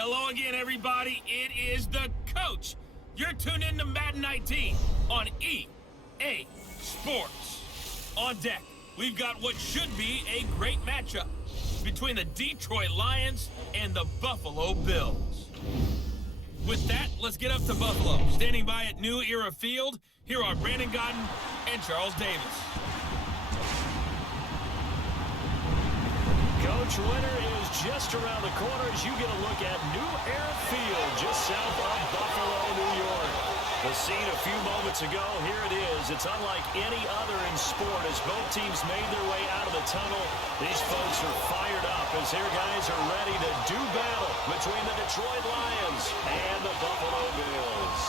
Hello again, everybody. It is the coach. You're tuned in to Madden 19 on EA Sports. On deck, we've got what should be a great matchup between the Detroit Lions and the Buffalo Bills. With that, let's get up to Buffalo. Standing by at New Era Field, here are Brandon Godden and Charles Davis. Coach, winter is just around the corner as you get a look at New Era Field, just south of Buffalo, New York. The scene a few moments ago, here it is. It's unlike any other in sport as both teams made their way out of the tunnel. These folks are fired up as their guys are ready to do battle between the Detroit Lions and the Buffalo Bills.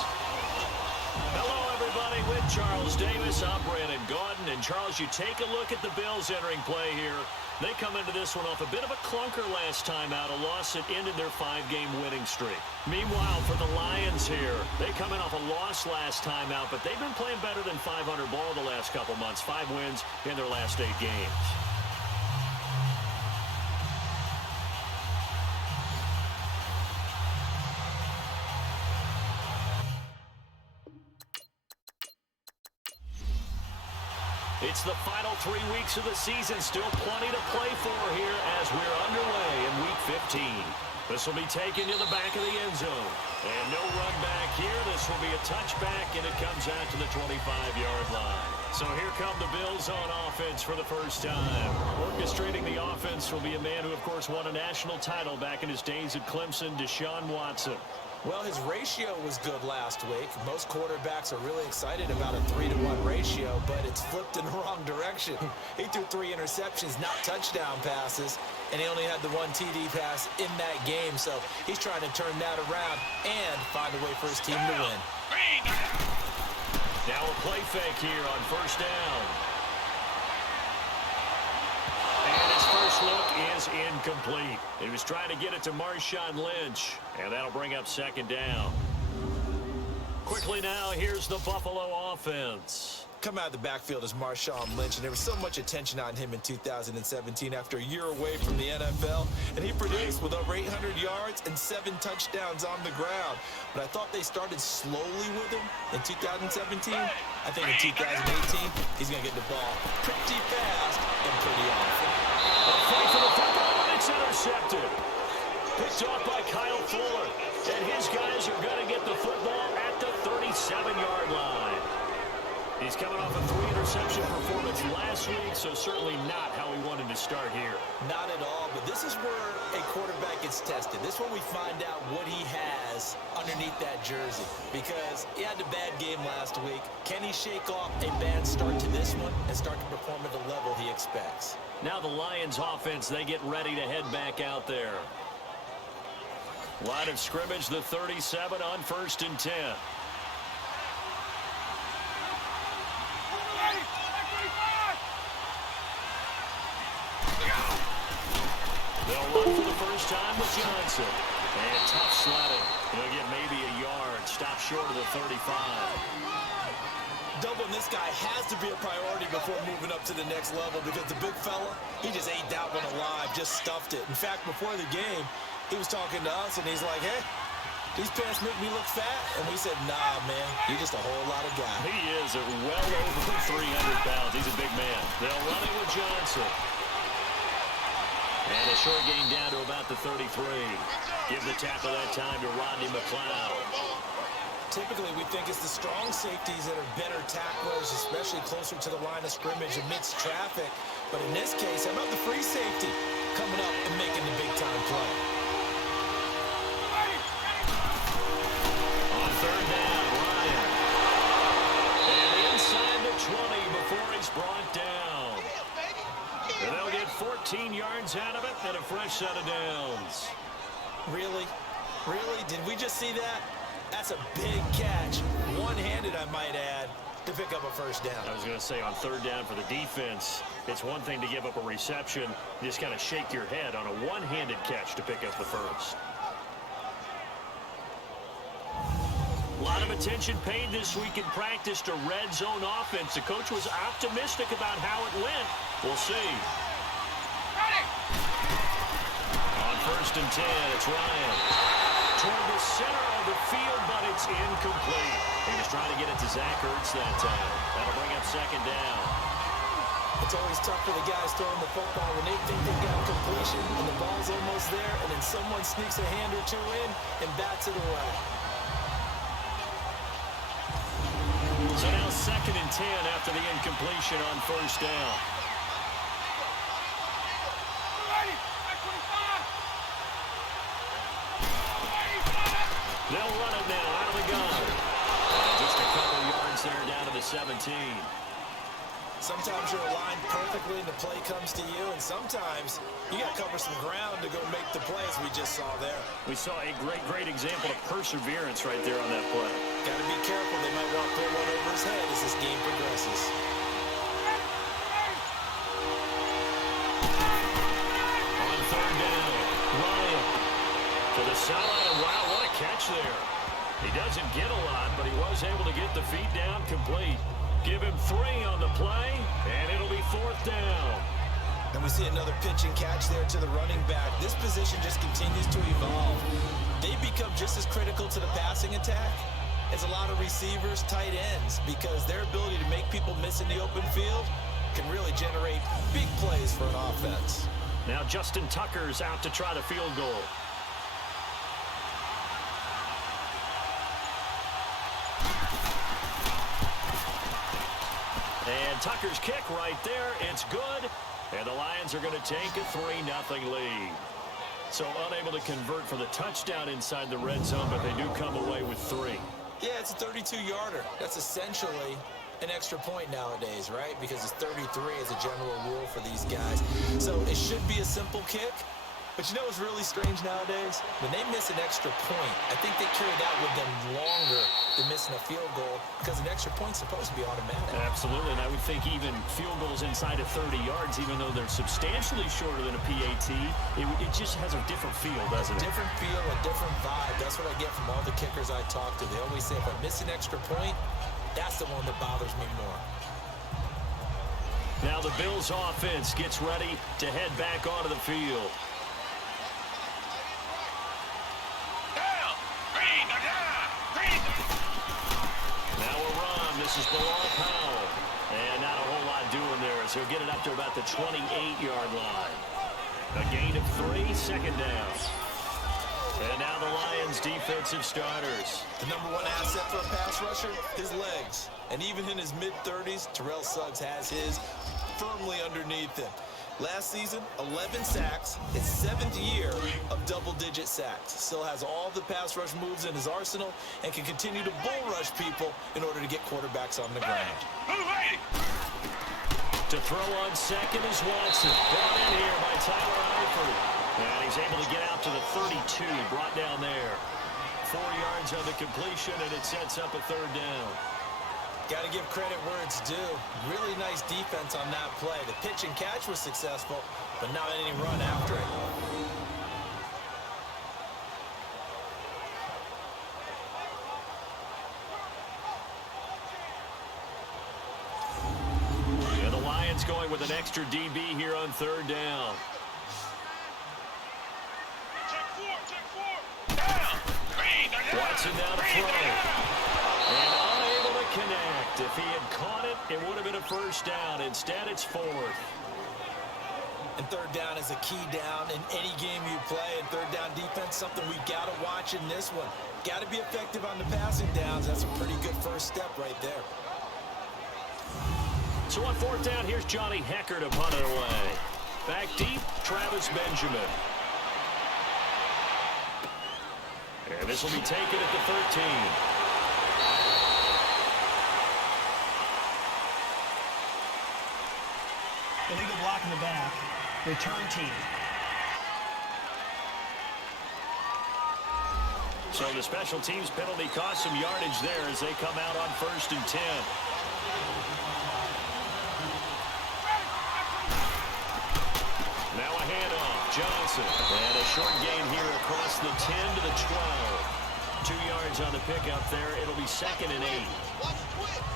Hello, everybody, with Charles Davis. I'm Brandon Godden. And, Charles, you take a look at the Bills entering play here. They come into this one off a bit of a clunker last time out, a loss that ended their 5-game winning streak. Meanwhile, for the Lions here, they come in off a loss last time out, but they've been playing better than 500 ball the last couple months. 5 wins in their last 8 games. It's the final 3 weeks of the season. Still plenty to play for here as we're underway in Week 15. This will be taken to the back of the end zone. And no run back here. This will be a touchback, and it comes out to the 25-yard line. So here come the Bills on offense for the first time. Orchestrating the offense will be a man who, of course, won a national title back in his days at Clemson, Deshaun Watson. Well, his ratio was good last week. Most quarterbacks are really excited about a 3-to-1 ratio, but it's flipped in the wrong direction. He threw 3 interceptions, not touchdown passes, and he only had the 1 TD pass in that game. So he's trying to turn that around and find a way for his team to win. Now a play fake here on first down. And his first look is incomplete. He was trying to get it to Marshawn Lynch, and that'll bring up second down. Quickly now, here's the Buffalo offense. Coming out of the backfield is Marshawn Lynch, and there was so much attention on him in 2017 after a year away from the NFL, and he produced with over 800 yards and 7 touchdowns on the ground. But I thought they started slowly with him in 2017. I think in 2018, he's going to get the ball pretty fast and pretty often. A fight for the football, and it's intercepted. Picked off by Kyle Fuller, and his guys are going to get the football at the 37-yard line. He's coming off a 3-interception performance last week, so certainly not how he wanted to start here. Not at all, but this is where a quarterback gets tested. This is where we find out what he has underneath that jersey, because he had a bad game last week. Can he shake off a bad start to this one and start to perform at the level he expects? Now the Lions offense, they get ready to head back out there. Line of scrimmage, the 37 on 1st and 10. They'll run for the first time with Johnson. And tough sledding. He'll get maybe a yard. Stop short of the 35. Doubling this guy has to be a priority before moving up to the next level, because the big fella, he just ate that one alive, just stuffed it. In fact, before the game, he was talking to us, and he's like, hey, these pants make me look fat. And we said, nah, man, you're just a whole lot of guy. He is at well over 300 pounds. He's a big man. They'll run it with Johnson. And a short gain down to about the 33. Give the tackle that time to Rodney McLeod. Typically, we think it's the strong safeties that are better tacklers, especially closer to the line of scrimmage amidst traffic. But in this case, how about the free safety coming up and making the big-time play? On third down, Ryan. And inside the 20 before he's brought down. And they'll get 14 yards out of it and a fresh set of downs. Really? Really? Did we just see that? That's a big catch. One-handed, I might add, to pick up a first down. I was going to say, on third down for the defense, it's one thing to give up a reception. You just kind of shake your head on a one-handed catch to pick up the first. A lot of attention paid this week in practice to red zone offense. The coach was optimistic about how it went. We'll see. On 1st and 10, it's Ryan. toward the center of the field, but it's incomplete. He was trying to get it to Zach Ertz that time. That'll bring up second down. It's always tough for the guys throwing the football when they think they got completion and the ball's almost there, and then someone sneaks a hand or two in and bats it away. So now 2nd and 10 after the incompletion on first down. They'll run it now out of the gun. Just a couple yards there down to the 17. Sometimes you're aligned perfectly and the play comes to you, and sometimes you got to cover some ground to go make the play, as we just saw there. We saw a great example of perseverance right there on that play. Got to be careful. They might want to pull one over his head as this game progresses. On 3rd down, Ryan to the sideline, and wow, what a catch there. He doesn't get a lot, but he was able to get the feet down complete. Give him 3 on the play, and it'll be 4th down. And we see another pitch and catch there to the running back. This position just continues to evolve. They become just as critical to the passing attack as a lot of receivers, tight ends, because their ability to make people miss in the open field can really generate big plays for an offense. Now Justin Tucker's out to try the field goal. And Tucker's kick right there, it's good. And the Lions are going to take a 3-0 lead. So unable to convert for the touchdown inside the red zone, but they do come away with 3. Yeah, it's a 32-yarder. That's essentially an extra point nowadays, right? Because it's 33 as a general rule for these guys. So it should be a simple kick. But you know what's really strange nowadays? When they miss an extra point, I think they carry that with them longer than missing a field goal, because an extra point's supposed to be automatic. Absolutely, and I would think even field goals inside of 30 yards, even though they're substantially shorter than a PAT, it just has a different feel, doesn't it? Different feel, a different vibe. That's what I get from all the kickers I talk to. They always say if I miss an extra point, that's the one that bothers me more. Now the Bills offense gets ready to head back onto the field. This is below Powell. And not a whole lot doing there, so he'll get it up to about the 28-yard line. A gain of 3, 2nd down. And now the Lions' defensive starters. The number 1 asset for a pass rusher, his legs. And even in his mid-30s, Terrell Suggs has his firmly underneath him. Last season, 11 sacks, his 7th year of double-digit sacks. Still has all the pass rush moves in his arsenal and can continue to bull rush people in order to get quarterbacks on the ground. To throw on second is Watson. Brought in here by Tyler Eifert. And he's able to get out to the 32, brought down there. 4 yards on the completion, and it sets up a 3rd down. Got to give credit where it's due. Really nice defense on that play. The pitch and catch was successful, but not any run after it. And the Lions going with an extra DB here on 3rd down. Watson down to throw. And unable to connect. If he had caught it, it would have been a 1st down. Instead, it's 4th. And 3rd down is a key down in any game you play. And 3rd down defense, something we've got to watch in this one. Got to be effective on the passing downs. That's a pretty good first step right there. So on 4th down, here's Johnny Hecker to punt it away. Back deep, Travis Benjamin. And this will be taken at the 13. Illegal block in the back. Return team. So the special teams penalty cost some yardage there as they come out on 1st and 10. Now a handoff. Johnson. And a short gain here across the 10 to the 12. 2 yards on the pickup there. It'll be 2nd and 8.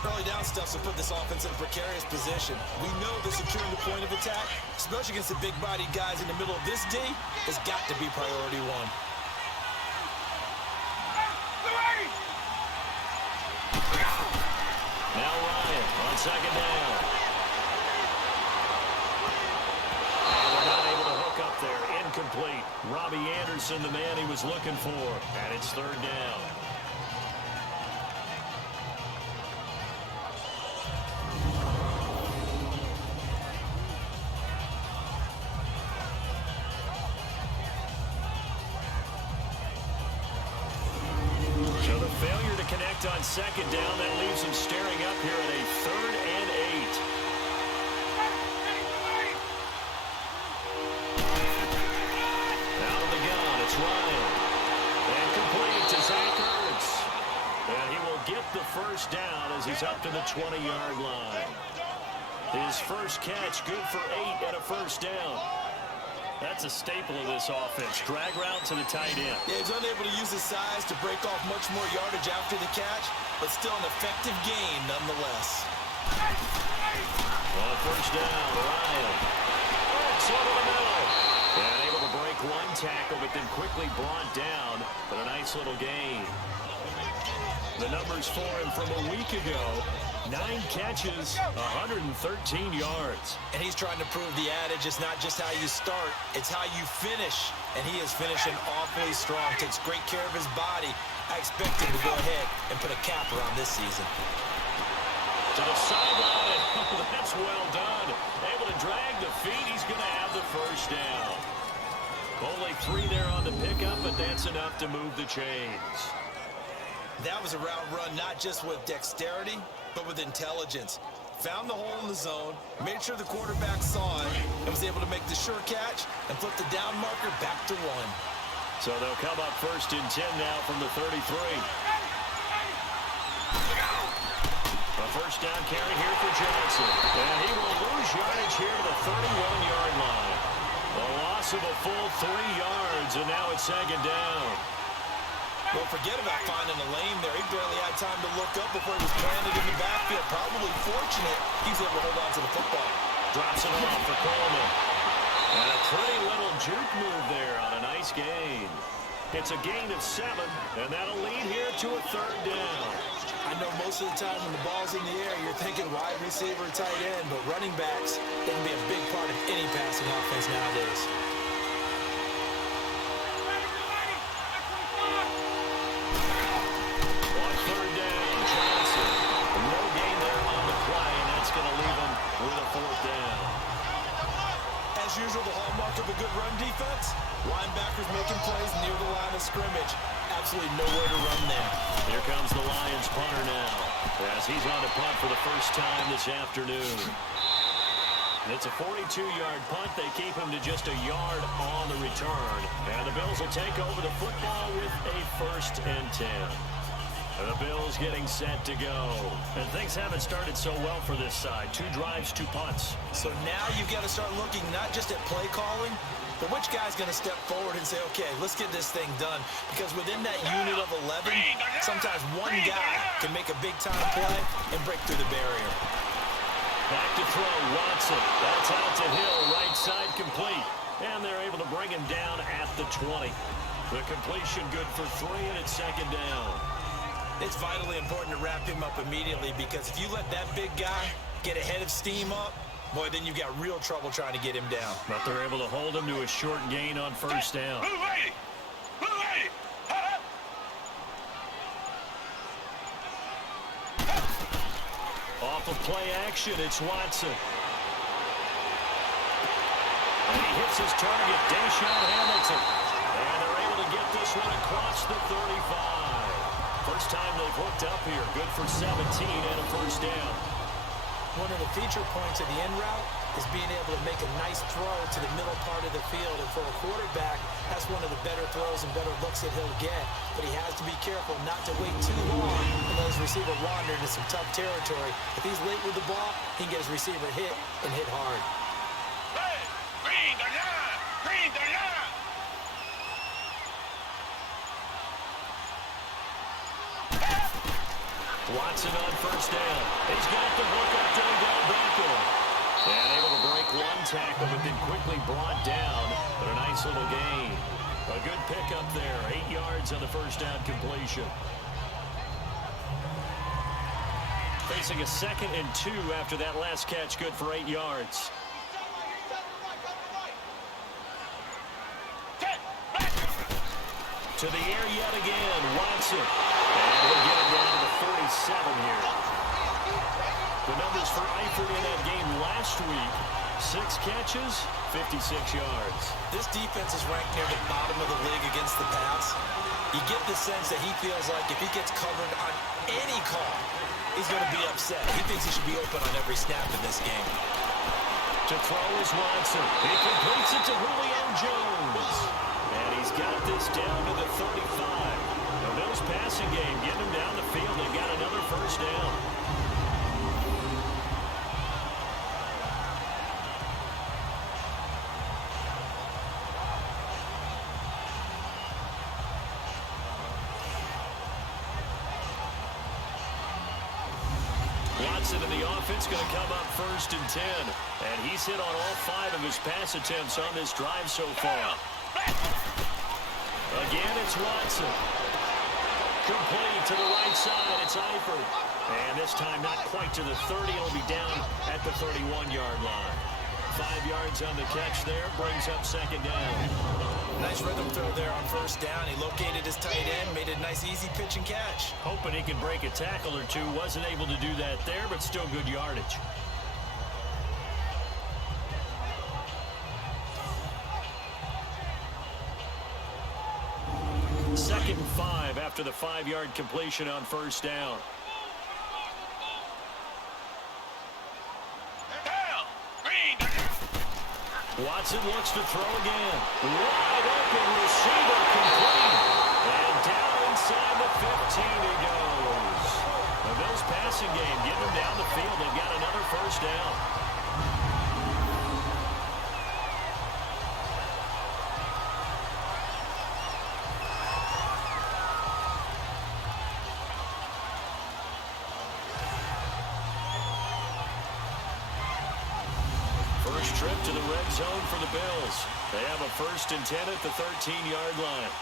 Early down stuff to put this offense in a precarious position. We know that securing the point of attack, especially against the big-bodied guys in the middle of this D, has got to be priority 1. he was looking for, and it's third down. So the failure to connect on second down, that leaves him staring up here at a 3rd and 8. Out of the gun, it's Ryan. And complete to Zach Ertz. And he will get the first down as he's up to the 20-yard line. His first catch, good for 8 and a first down. That's a staple of this offense. Drag route to the tight end. Yeah, he's unable to use his size to break off much more yardage after the catch, but still an effective gain nonetheless. On first down, Ryan. Ertz over the middle. And able to break one tackle, but then quickly brought down. But a nice little gain. The numbers for him from a week ago. 9 catches, 113 yards. And he's trying to prove the adage, it's not just how you start, it's how you finish. And he is finishing awfully strong, takes great care of his body. I expect him to go ahead and put a capper on this season. To the sideline, that's well done. Able to drag the feet, he's going to have the first down. Only 3 there on the pickup, but that's enough to move the chains. That was a route run not just with dexterity, but with intelligence. Found the hole in the zone, made sure the quarterback saw it, and was able to make the sure catch and flip the down marker back to 1. So they'll come up 1st and 10 now from the 33. A first down carry here for Johnson. And he will lose yardage here to the 31-yard line. A loss of a full 3 yards, and now it's 2nd down. Well, forget about finding a lane there. He barely had time to look up before he was planted in the backfield. Probably fortunate he's able to hold on to the football. Drops it off for Coleman. And a pretty little juke move there on a nice gain. It's a gain of 7, and that'll lead here to a 3rd down. I know most of the time when the ball's in the air, you're thinking wide receiver, tight end, but running backs, they can be a big part of any passing offense nowadays. As usual, the hallmark of a good run defense, linebackers making plays near the line of scrimmage. Absolutely nowhere to run there. Here comes the Lions punter now, as he's on to punt for the first time this afternoon. It's a 42-yard punt. They keep him to just a yard on the return. And the Bills will take over the football with a 1st and 10. The Bills getting set to go. And things haven't started so well for this side. 2 drives, 2 punts. So now you've got to start looking not just at play calling, but which guy's going to step forward and say, okay, let's get this thing done. Because within that unit of 11, sometimes one guy can make a big-time play and break through the barrier. Back to throw, Watson. That's out to Hill, right side complete. And they're able to bring him down at the 20. The completion good for 3, and it's 2nd down. It's vitally important to wrap him up immediately because if you let that big guy get ahead of steam up, boy, then you've got real trouble trying to get him down. But they're able to hold him to a short gain on 1st down. Off of play action, it's Watson. And he hits his target, Deshaun Hamilton. And they're able to get this one across the 35. First time they've hooked up here. Good for 17 and a first down. One of the feature points of the end route is being able to make a nice throw to the middle part of the field. And for a quarterback, that's one of the better throws and better looks that he'll get. But he has to be careful not to wait too long and let his receiver wander into some tough territory. If he's late with the ball, he can get his receiver hit and hit hard. Watson on first down. He's got the hook up to Delbanco. And able to break one tackle, but then quickly brought down. But a nice little gain. A good pickup there. 8 yards on the first down completion. Facing a 2nd and 2 after that last catch. Good for 8 yards. To the air yet again, Watson. And he'll get it down to the 47 here. The numbers for Eifert in that game last week, 6 catches, 56 yards. This defense is ranked near the bottom of the league against the pass. You get the sense that he feels like if he gets covered on any call, he's going to be upset. He thinks he should be open on every snap in this game. To throw is Watson. He completes it to Julio Jones. And he's got this down to the 35. The Bills passing game, getting him down the field. They got another first down. Watson in the offense going to come up 1st and 10. And he's hit on all 5 of his pass attempts on this drive so far. Again, it's Watson. Complete to the right side. It's Eifert. And this time not quite to the 30. It'll be down at the 31-yard line. 5 yards on the catch there. Brings up 2nd down. Nice rhythm throw there on 1st down. He located his tight end, made a nice easy pitch and catch. Hoping he can break a tackle or two. Wasn't able to do that there, but still good yardage. Second and 5 after the 5-yard completion on 1st down. Watson looks to throw again. Wide open receiver complete. And down inside the 15 he goes. The Bills passing game getting him down the field. They've got another first down. First trip to the red zone for the Bills. They have a 1st and 10 at the 13-yard line.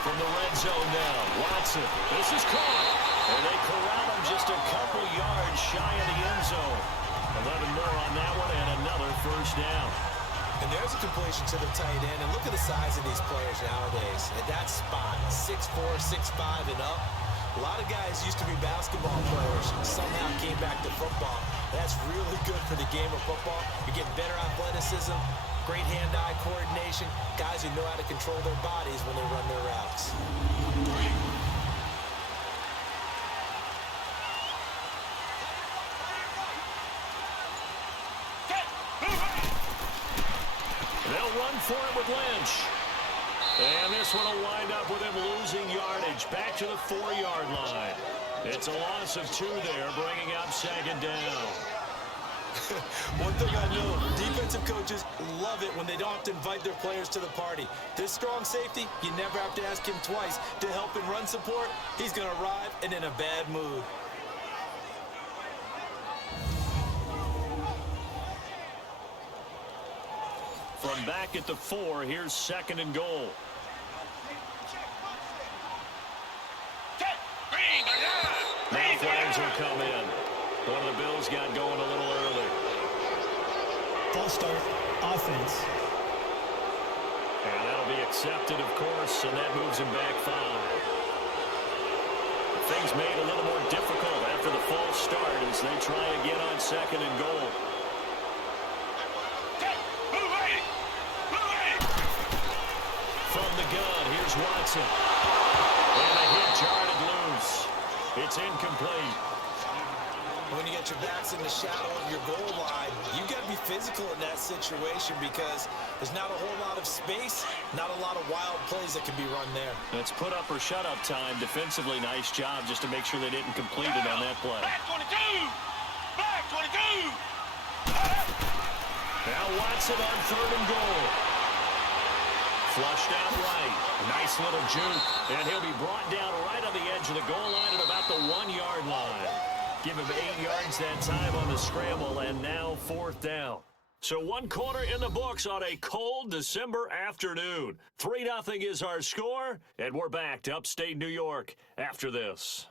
From the red zone now, Watson. This is caught. And they corral him just a couple yards shy of the end zone. 11 more on that one and another first down. And there's a completion to the tight end. And look at the size of these players nowadays. At that spot, 6'4", 6'5", and up. A lot of guys used to be basketball players, somehow came back to football. That's really good for the game of football. You're getting better athleticism, great hand-eye coordination, guys who know how to control their bodies when they run their routes. They'll run for it with Lynch. And this one will wind up with him losing yardage back to the 4-yard line. It's a loss of 2 there, bringing up 2nd down. One thing I know, defensive coaches love it when they don't have to invite their players to the party. This strong safety, you never have to ask him twice to help in run support. He's going to arrive and in a bad mood. From back at the 4, here's 2nd and goal. Now flags will come in. One of the Bills got going a little early. False start, offense. And that'll be accepted, of course, and that moves him back 5. Things made a little more difficult after the false start as they try again on 2nd and goal. From the gun, here's Watson. And a hit jarred loose. It's incomplete. When you get your backs in the shadow of your goal line, you've got to be physical in that situation because there's not a whole lot of space, not a lot of wild plays that can be run there. It's put up or shut up time. Defensively, nice job just to make sure they didn't complete it on that play. Back 22! Back 22! Now Watson on 3rd and goal. Flushed out right. Nice little juke. And he'll be brought down right on the edge of the goal line at about the 1-yard line. Give him 8 yards that time on the scramble, and now 4th down. So 1 quarter in the books on a cold December afternoon. 3-0 is our score, and we're back to upstate New York after this.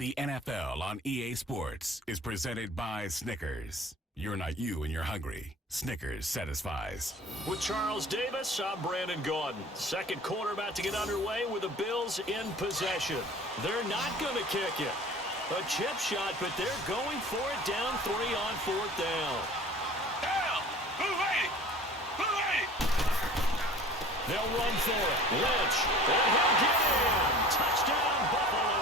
The NFL on EA Sports is presented by Snickers. You're not you and you're hungry. Snickers satisfies. With Charles Davis, I'm Brandon Gaudin. Second quarter about to get underway with the Bills in possession. They're not going to kick it. A chip shot, but they're going for it down 3 on 4th down. Down! Move it! Move it! They'll run for it. Lynch, and he'll get in. Touchdown, Buffalo.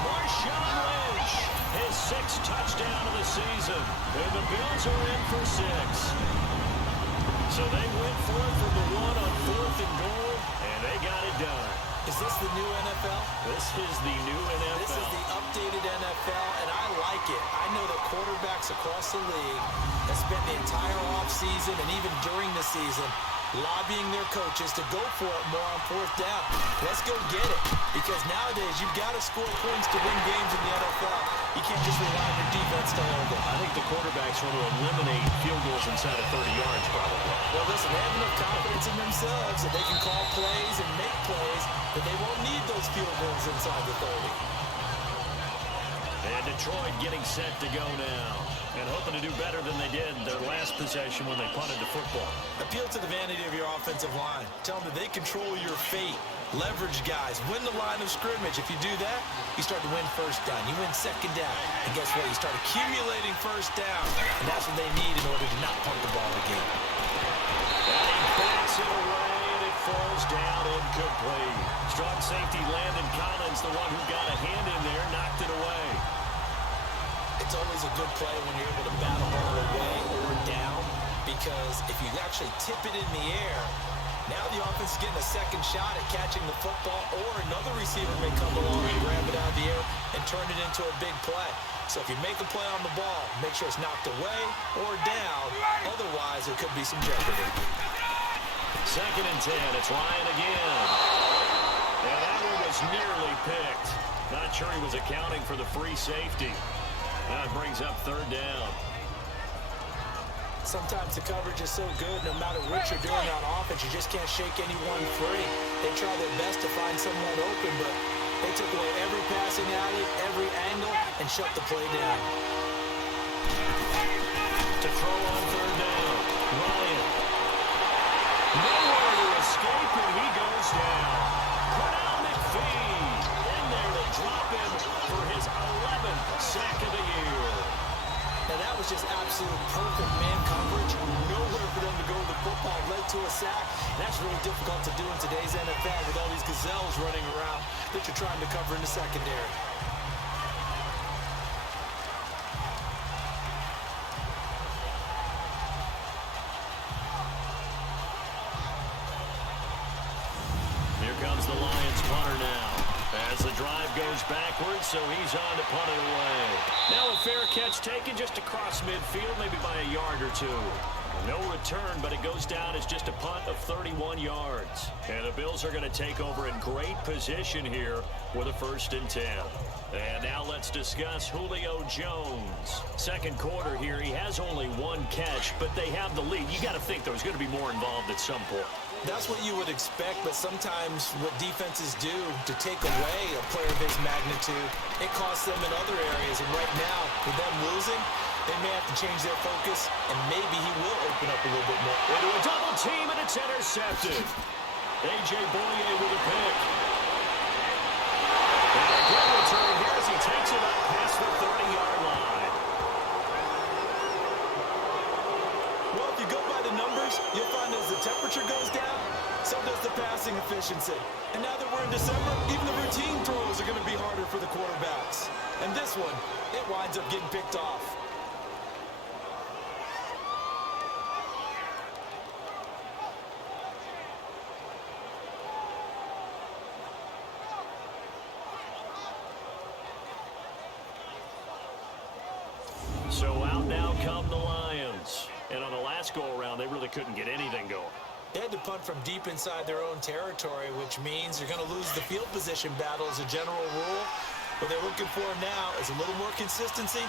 Marshawn Lynch, his 6th touchdown of the season. And the Bills are in for 6. So they went for it from the 1 on 4th and goal, and they got it done. Is this the new NFL? This is the new NFL. This is the updated NFL, and I like it. I know that quarterbacks across the league have spent the entire offseason and even during the season lobbying their coaches to go for it more on 4th down. Let's go get it. Because nowadays, you've got to score points to win games in the NFL. You can't just rely on your defense to hold it. I think the quarterbacks want to eliminate field goals inside of 30 yards, probably. Well, listen, they have enough confidence in themselves that they can call plays and make plays, that they won't need those field goals inside the 30. And Detroit getting set to go now. And hoping to do better than they did their last possession when they punted the football. Appeal to the vanity of your offensive line. Tell them that they control your fate. Leverage guys. Win the line of scrimmage. If you do that, you start to win 1st down. You win 2nd down. And guess what? You start accumulating 1st down. And that's what they need in order to not punt the ball again. And he backs it away, and it falls down incomplete. Strong safety Landon Collins, the one who got a hand in there, knocked it away. It's always a good play when you're able to bat a ball away or down, because if you actually tip it in the air, now the offense is getting a 2nd shot at catching the football, or another receiver may come along and grab it out of the air and turn it into a big play. So if you make a play on the ball, make sure it's knocked away or down. Otherwise, there could be some jeopardy. 2nd and 10. It's Ryan again. And that one was nearly picked. Not sure he was accounting for the free safety. That brings up 3rd down. Sometimes the coverage is so good, no matter what you're doing on offense, you just can't shake anyone free. They try their best to find someone open, but they took away every passing alley, every angle, and shut the play down. To throw on 3rd down, Ryan. Nowhere to escape, and he goes down. Cornell McPhee in there to drop him for his 11th sack of the year. Now that was just absolute perfect man coverage. Nowhere for them to go with the football. Led to a sack. That's really difficult to do in today's NFL with all these gazelles running around that you're trying to cover in the secondary. Here comes the Lions punter now. As the drive goes backwards, so he's on to punt it away. Now a fair catch taken just across midfield, maybe by a yard or 2. No return, but it goes down as just a punt of 31 yards. And the Bills are going to take over in great position here with a 1st and 10. And now let's discuss Julio Jones. Second quarter here, he has only 1 catch, but they have the lead. You got to think there's going to be more involved at some point. That's what you would expect, but sometimes what defenses do to take away a player of his magnitude, it costs them in other areas. And right now, with them losing, they may have to change their focus, and maybe he will open up a little bit more. Into a double team, and it's intercepted. A.J. Boye with a pick. And a good return here as he takes it up past the 30-yard line. Well, if you go by the numbers, you'll find as the temperature goes down, so does the passing efficiency. And now that we're in December, even the routine throws are going to be harder for the quarterbacks. And this one, it winds up getting picked off. So out now come the Lions. And on the last go-around, they really couldn't get anything going. They had to punt from deep inside their own territory, which means you're going to lose the field position battle as a general rule. What they're looking for now is a little more consistency,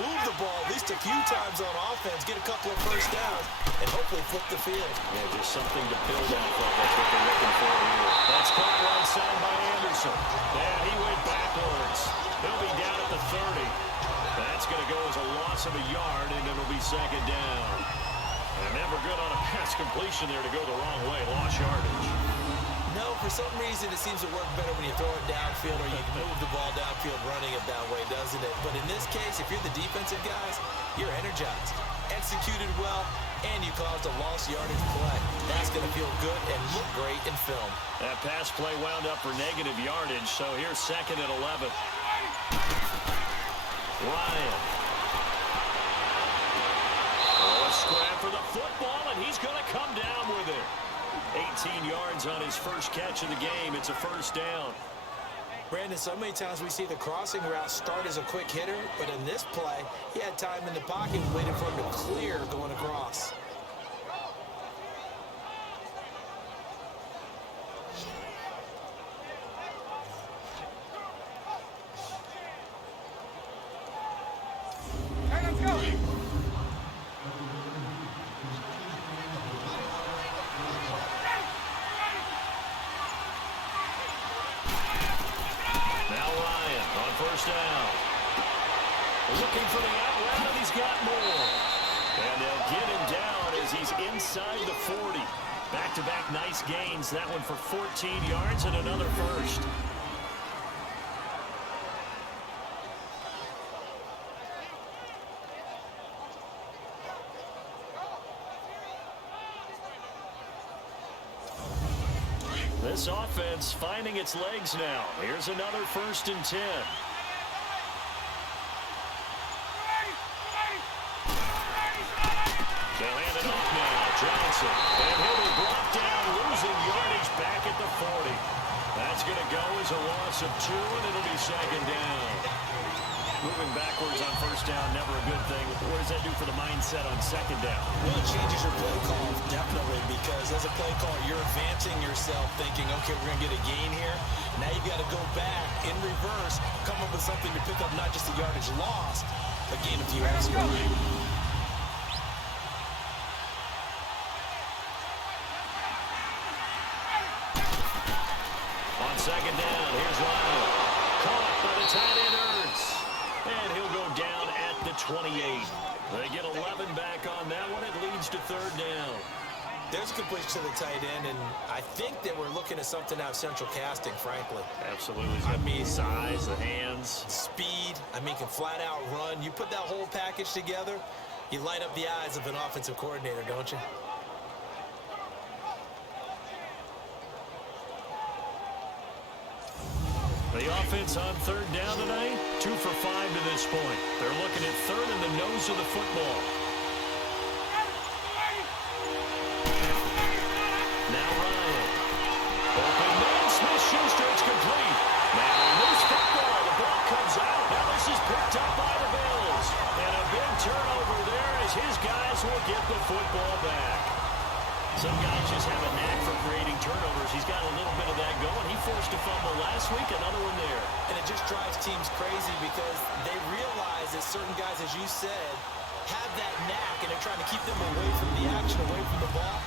move the ball at least a few times on offense, get a couple of 1st downs, and hopefully flip the field. Yeah, just something to build off of. That's what they're looking for here. That's caught right side by Anderson. And he went backward. yards. He'll be down at the 30. That's going to go as a loss of a yard, and it'll be second down. And never good on a pass completion there to go the wrong way. Lost yardage. No, for some reason it seems to work better when you throw it downfield or you can move the ball downfield running it that way, doesn't it? But in this case, if you're the defensive guys, you're energized, executed well, and you caused a lost yardage play. That's going to feel good and look great in film. That pass play wound up for negative yardage, so here's second and 11. Ryan. Oh, a scrap for the football, and he's going to come down with it. 18 yards on his first catch of the game. It's a first down. Brandon, so many times we see the crossing route start as a quick hitter, but in this play, he had time in the pocket waiting for him to clear going across. Hey, let's go. First down. Looking for the out route, and he's got more. And they'll get him down as he's inside the 40. Back-to-back nice gains. That one for 14 yards and another first. This offense finding its legs now. Here's another 1st and 10. They'll hand it off now. Johnson. And he'll be brought down, losing yardage back at the 40. That's going to go as a loss of 2, and it'll be second down. Moving backwards on first down, never a good thing. What does that do for the mindset on second down? Well, it changes your play call, definitely, because as a play caller, you're advancing yourself thinking, okay, we're going to get a gain here. Now you've got to go back in reverse, come up with something to pick up not just the yardage lost, but gain a few extra. On second down, here's Ryan. Caught by the tight end, Ertz. And he'll go down at the 28. They get 11 back on that one. It leads to third down. There's a completion to the tight end, and I think that we're looking at something out of central casting, frankly. Absolutely. I mean, size, the hands. Speed. I mean, can flat out run. You put that whole package together, you light up the eyes of an offensive coordinator, don't you? The offense on third down tonight, 2 for 5 to this point. They're looking at third in the nose of the football. Now Ryan. Open man, Smith-Schuster, it's complete. Now loose football, the ball comes out. Now this is picked up by the Bills. And a big turnover there as his guys will get the football back. Some guys just have a knack for creating turnovers. He's got a little bit of that going. He forced a fumble last week, another one there. And it just drives teams crazy because they realize that certain guys, as you said, have that knack, and they're trying to keep them away from the action, away from the ball.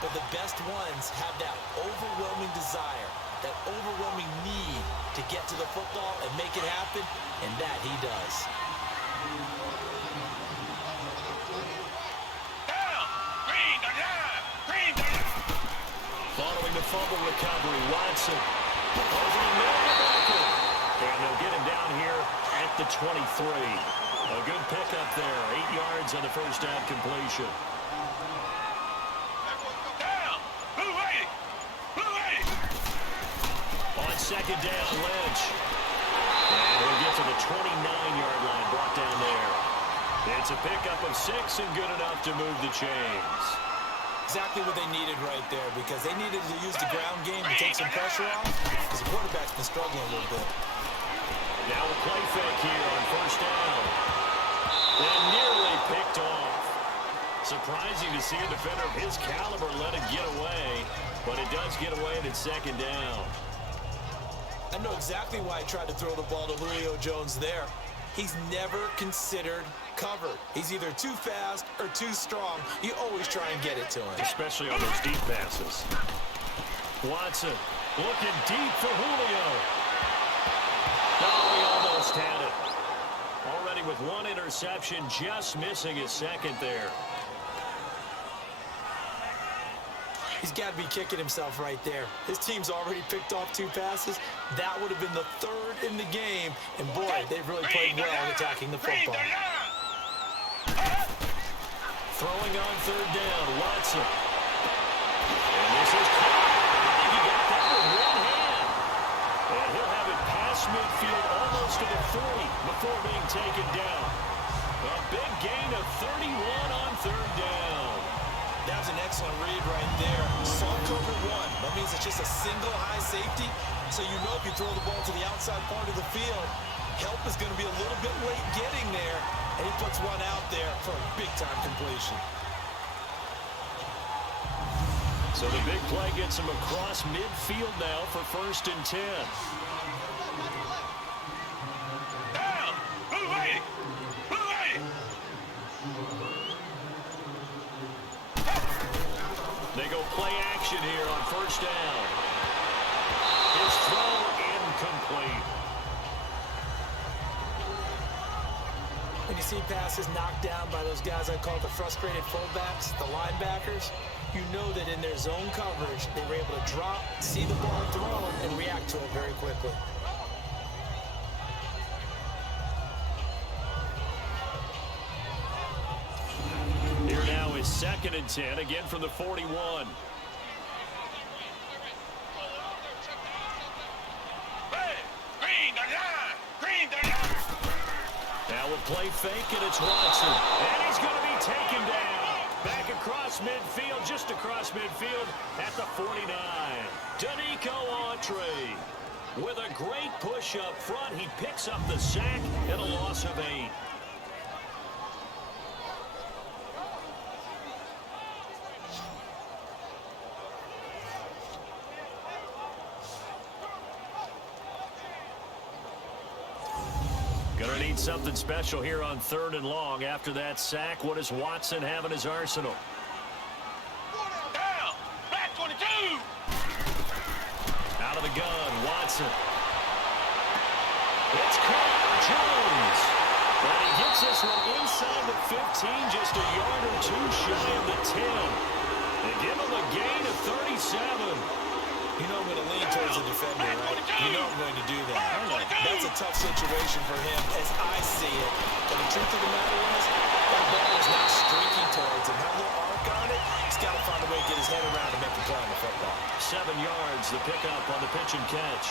But the best ones have that overwhelming desire, that overwhelming need to get to the football and make it happen, and that he does. Following the fumble recovery, Watson over the middle of the bucket. And they'll get him down here at the 23. A good pickup there, 8 yards on the first down completion. On second down, Lynch. And he'll get to the 29-yard line, brought down there. It's a pickup of 6 and good enough to move the chains. Exactly what they needed right there, because they needed to use the ground game to take some pressure off, because the quarterback's been struggling a little bit. Now a play fake here on first down. And nearly picked off. Surprising to see a defender of his caliber let it get away, but it does get away and it's second down. I know exactly why I tried to throw the ball to Julio Jones there. He's never considered covered. He's either too fast or too strong. You always try and get it to him. Especially on those deep passes. Watson looking deep for Julio. Oh, he just had it. Already with one interception, just missing his second there. He's got to be kicking himself right there. His team's already picked off 2 passes. That would have been the 3rd in the game. And, boy, they've really played well attacking the football. Throwing on 3rd down, Watson. And this is caught. I think he got that with one hand. And he'll have it past midfield almost to the 40 before being taken down. A big gain of 31 on 3rd down. That was an excellent read right there. Saw cover 1. That means it's just a single high safety. So you know if you throw the ball to the outside part of the field, help is going to be a little bit late getting there. And he puts one out there for a big-time completion. So the big play gets him across midfield now for 1st and 10. They go play action here on 1st down. His throw incomplete. When you see passes knocked down by those guys I call the frustrated fullbacks, the linebackers, you know that in their zone coverage, they were able to drop, see the ball thrown, and react to it very quickly. Here now is 2nd and 10, again from the 41. Now we'll play fake, and it's Watson. And he's going to be taken down. Back across midfield, just across midfield at the 49. Danico Autry with a great push up front. He picks up the sack and a loss of 8. Gonna need something special here on 3rd and long. After that sack, what does Watson have in his arsenal? Down! Back 22! Out of the gun, Watson. It's caught, Jones. But he gets this one inside the 15, just a yard or 2 shy of the 10. They give him a gain of 37. You know I'm going to lean towards the defender, right? You know I'm going to do that. That's a tough situation for him as I see it. But the truth of the matter is, that ball is not streaking towards him. Have a little arc on it. He's got to find a way to get his head around and make a play on the football. 7 yards, the pickup on the pitch and catch.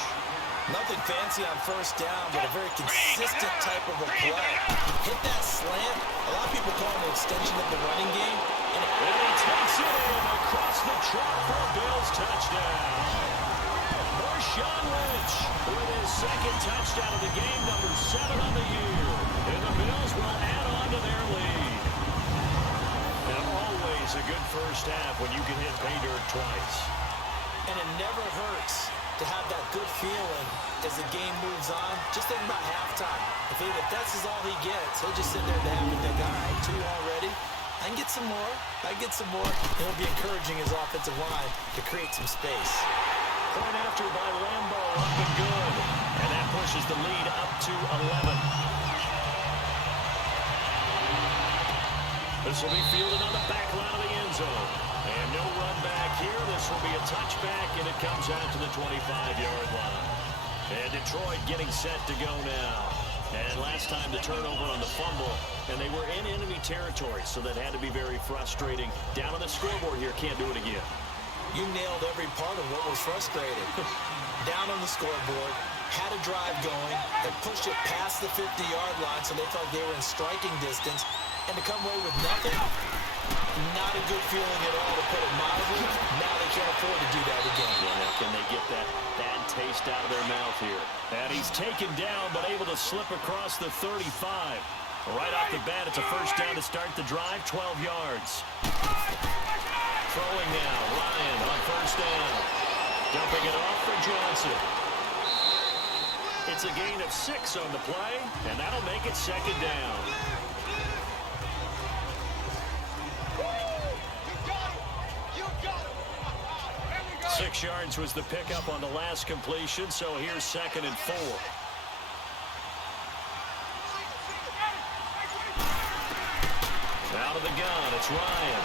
Nothing fancy on 1st down, but a very consistent type of a play. Hit that slant. A lot of people call it an extension of the running game. And he takes it in across the track for a Bills touchdown. Marshawn Lynch with his 2nd touchdown of the game, number 7 on the year. And the Bills will add on to their lead. And always a good 1st half when you can hit pay dirt twice. And it never hurts to have that good feeling as the game moves on. Just think about halftime. If that's all he gets, he'll just sit there at the half and think, all right, 2 already. I can get some more. I can get some more. And he'll be encouraging his offensive line to create some space. Point after by Lambo, up and good. And that pushes the lead up to 11. This will be fielded on the back line of the end zone. And no run back here. This will be a touchback, and it comes out to the 25-yard line. And Detroit getting set to go now. And last time the turnover on the fumble, and they were in enemy territory, so that had to be very frustrating. Down on the scoreboard here, can't do it again. You nailed every part of what was frustrating. Down on the scoreboard, had a drive going, had pushed it past the 50-yard line, so they felt they were in striking distance, and to come away with nothing, not a good feeling at all, to put it mildly. Now they can't afford to do that again. Yeah, now can they get that bad taste out of their mouth here? And he's taken down, but able to slip across the 35. Right off the bat, it's a 1st down to start the drive, 12 yards. Throwing now, Ryan on 1st down. Dumping it off for Johnson. It's a gain of 6 on the play, and that'll make it 2nd down. 6 yards was the pickup on the last completion, so here's 2nd and 4. Out of the gun, it's Ryan.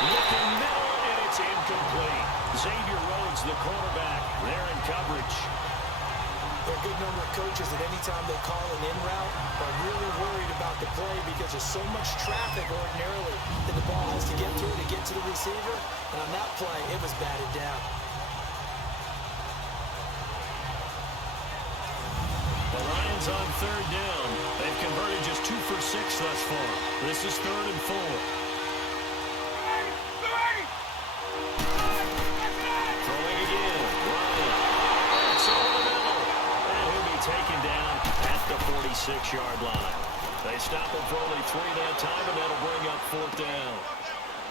Looking middle, and it's incomplete. Xavier Rhodes, the quarterback, there in coverage. There are a good number of coaches that anytime they call an in route are really worried about the play because there's so much traffic ordinarily that the ball has to get through to get to the receiver. And on that play, it was batted down. The Lions on third down. They've converted just 2 for 6 thus far. This is 3rd and 4. Throwing again. Ryan. It's over the middle. And he'll be taken down at the 46-yard line. They stop him for only 3 that time, and that'll bring up 4th down.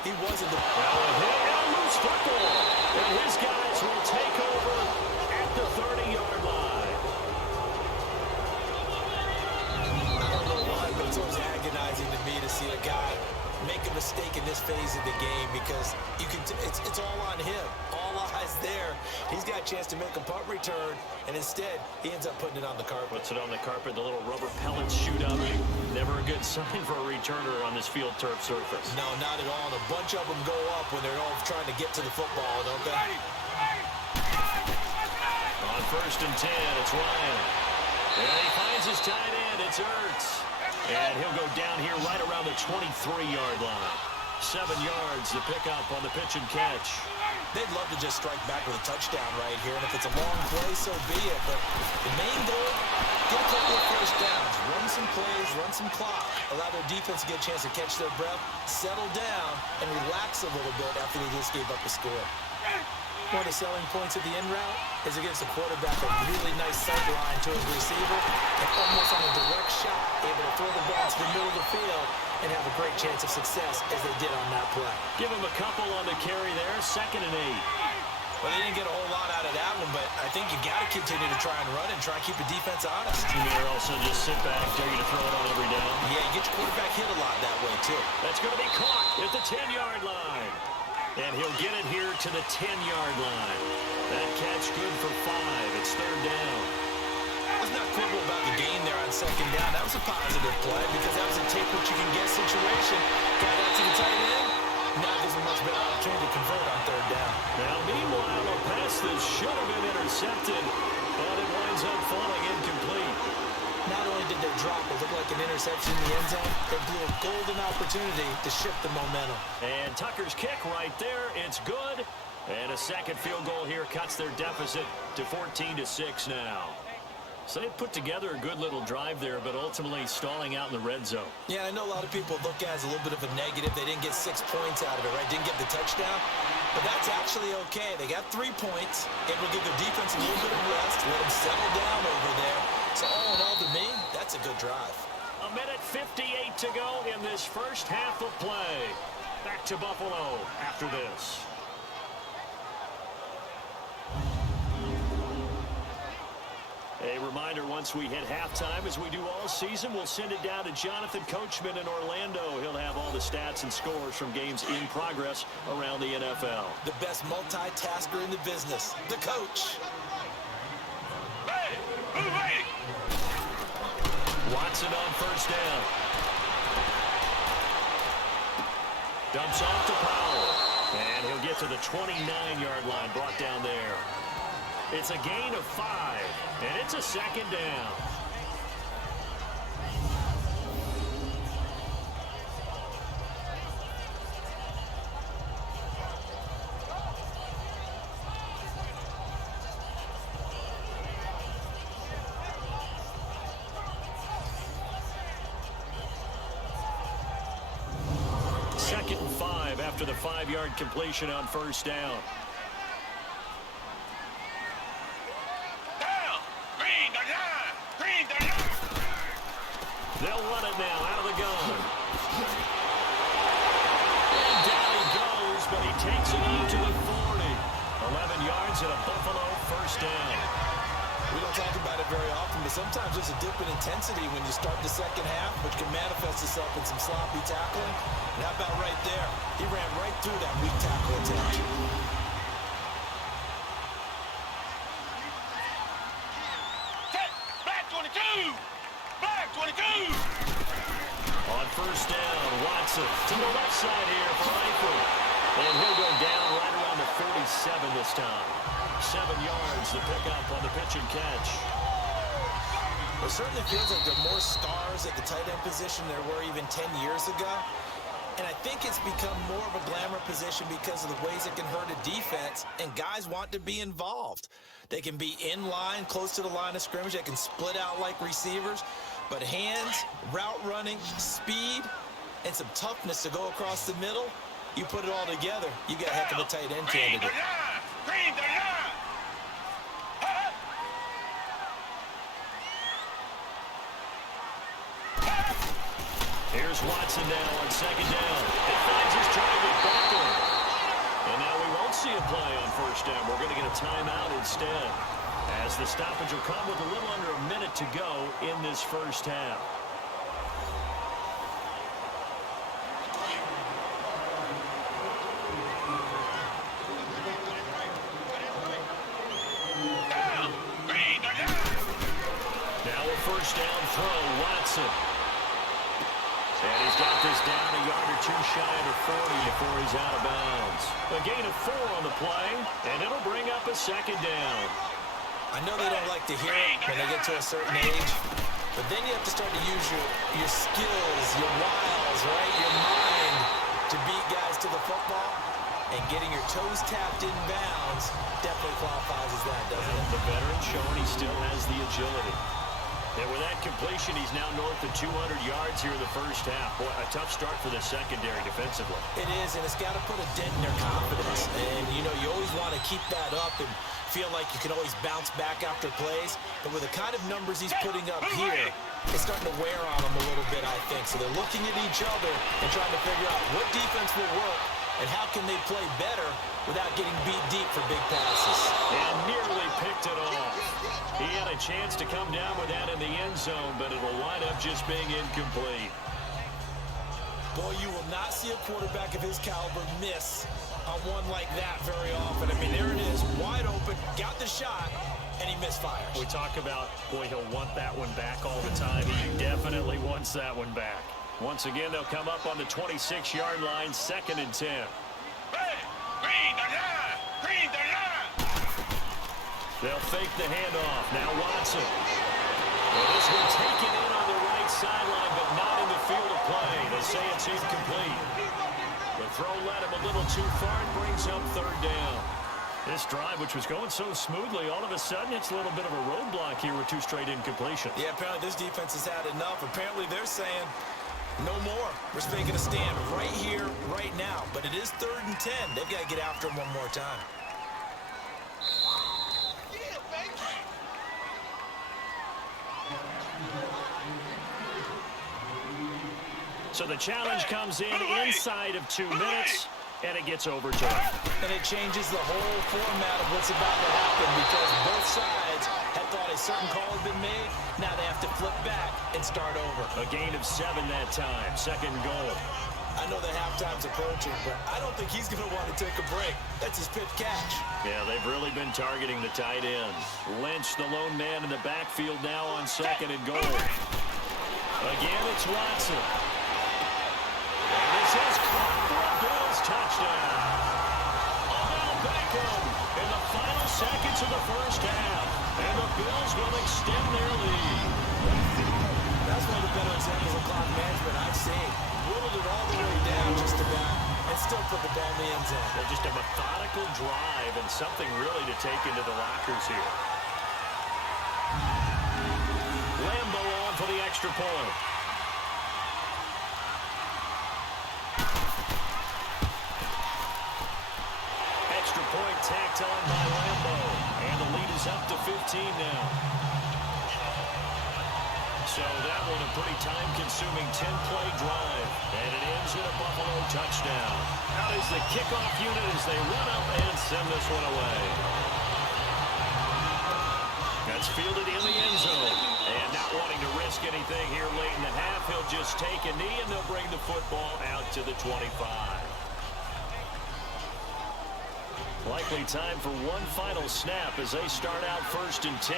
He wasn't the... Now a hit and a loose football. And his guys will take over at the 30-yard line. It's always agonizing to me to see a guy make a mistake in this phase of the game because you can it's all on him. All eyes there. He's got a chance to make a punt return, and instead, he ends up putting it on the carpet. Puts it on the carpet. The little rubber pellets shoot up. Never a good sign for a returner on this field turf surface. No, not at all. And a bunch of them go up when they're all trying to get to the football, don't they? On 1st and 10, it's Ryan. And he finds his tight end. It's Ertz. And he'll go down here right around the 23-yard line. 7 yards to pick up on the pitch and catch. They'd love to just strike back with a touchdown right here. And if it's a long play, so be it. But the main goal, get a couple of first downs. Run some plays, run some clock. Allow their defense to get a chance to catch their breath, settle down, and relax a little bit after they just gave up a score. One of the selling points of the in route is against a quarterback a really nice sight line to his receiver and almost on a direct shot, able to throw the ball to the middle of the field and have a great chance of success as they did on that play. Give him a couple on the carry there, 2nd and 8. Well, they didn't get a whole lot out of that one, but I think you got to continue to try and run and try and keep the defense honest. You may also just sit back, dare you to throw it on every down. Yeah, you get your quarterback hit a lot that way, too. That's going to be caught at the 10-yard line. And he'll get it here to the 10-yard line. That catch good for 5. It's 3rd down. Let's not quibble about the gain there on 2nd down. That was a positive play because that was a take-what-you-can-get situation. Got out to the tight end. Now gives him a much better opportunity to convert on 3rd down. Now, meanwhile, a pass that should have been intercepted, but it winds up falling incomplete. Not only did they drop, it looked like an interception in the end zone, they blew a golden opportunity to shift the momentum. And Tucker's kick right there, it's good. And a second field goal here cuts their deficit to 14-6 now. So they put together a good little drive there, but ultimately stalling out in the red zone. Yeah, I know a lot of people look at it as a little bit of a negative. They didn't get 6 points out of it, right? Didn't get the touchdown. But that's actually okay. They got 3 points. It will give their defense a little bit of rest, let them settle down over there. So all in all, to me, that's a good drive. 1:58 to go in this first half of play. Back to Buffalo after this. A reminder, once we hit halftime, as we do all season, we'll send it down to Jonathan Coachman in Orlando. He'll have all the stats and scores from games in progress around the NFL. The best multitasker in the business, the coach. Hey, move ready. Watson on 1st down. Dumps off to Powell. And he'll get to the 29-yard line, brought down there. It's a gain of 5, and it's a 2nd down. Second and 5 after the 5-yard completion on 1st down. They'll run it now out of the gun. And down he goes, but he takes it out to the 40. 11 yards and a Buffalo 1st down. We don't talk about it very often, but sometimes there's a dip in intensity when you start the second half, which can manifest itself in some sloppy tackling. And how about right there? He ran right through that weak tackle attempt. Back 22! Back 22! On 1st down, Watson to the left side here for Eifert. And he'll go down right around the 47 this time. 7 yards, the pickup on the pitch and catch. It certainly feels like there are more stars at the tight end position than there were even 10 years ago. And I think it's become more of a glamour position because of the ways it can hurt a defense, and guys want to be involved. They can be in line, close to the line of scrimmage. They can split out like receivers. But hands, route running, speed, and some toughness to go across the middle, you put it all together, you got a heck of a tight end candidate. Here's Watson now on second down. He finds his target back there. And now we won't see a play on first down. We're going to get a timeout instead, as the stoppage will come with a little under a minute to go in this first half. Now a first down throw, Watson. And he's got this down a yard or two shy of the 40 before he's out of bounds. A gain of 4 on the play, and it'll bring up a second down. I know they don't like to hear it when they get to a certain age, but then you have to start to use your skills, your wiles, right, your mind to beat guys to the football. And getting your toes tapped in bounds definitely qualifies as that, doesn't it? The veteran showing he still has the agility. And with that completion, he's now north of 200 yards here in the first half. Boy, a tough start for the secondary defensively. It is, and it's got to put a dent in their confidence. And, you know, you always want to keep that up and feel like you can always bounce back after plays. But with the kind of numbers he's putting up here, it's starting to wear on them a little bit, I think. So they're looking at each other and trying to figure out what defense will work and how can they play better without getting beat deep for big passes. And nearly picked it off. He had a chance to come down with that in the end zone, but it'll wind up just being incomplete. Boy, you will not see a quarterback of his caliber miss on one like that very often. I mean, there it is, wide open, got the shot, and he misfires. We talk about, boy, he'll want that one back all the time. He definitely wants that one back. Once again, they'll come up on the 26-yard line, 2nd and 10. They'll fake the handoff. Now Watson. Well, this one taken in on the right sideline, but not in the field of play. They say it's incomplete. The throw led him a little too far and brings up 3rd down. This drive, which was going so smoothly, all of a sudden it's a little bit of a roadblock here with 2 straight incompletions. Yeah, apparently this defense has had enough. Apparently they're saying, no more. We're just making a stand right here, right now. But it is 3rd and 10. They've got to get after him one more time. So the challenge comes in inside of 2 minutes, and it gets overturned. And it changes the whole format of what's about to happen because both sides had thought a certain call had been made. Now they have to flip back and start over. A gain of 7 that time, 2nd and goal. I know that halftime's approaching, but I don't think he's going to want to take a break. That's his pitch catch. Yeah, they've really been targeting the tight end. Lynch, the lone man in the backfield now on 2nd and goal. Again, it's Watson. And this is caught for a Bills touchdown. Odell Beckham in the final seconds of the first half. And the Bills will extend their lead. That's one of the better examples of clock management I've seen. Whittled it all the way down just about and still put the ball in the end zone. Well, just a methodical drive and something really to take into the lockers here. Lambo on for the extra point. Extra point tacked on by Lambo. And the lead is up to 15 now. So that one a pretty time-consuming 10-play drive. And it ends in a Buffalo touchdown. Out is the kickoff unit as they run up and send this one away. That's fielded in the end zone. And not wanting to risk anything here late in the half, he'll just take a knee and they'll bring the football out to the 25. Likely time for one final snap as they start out 1st and 10.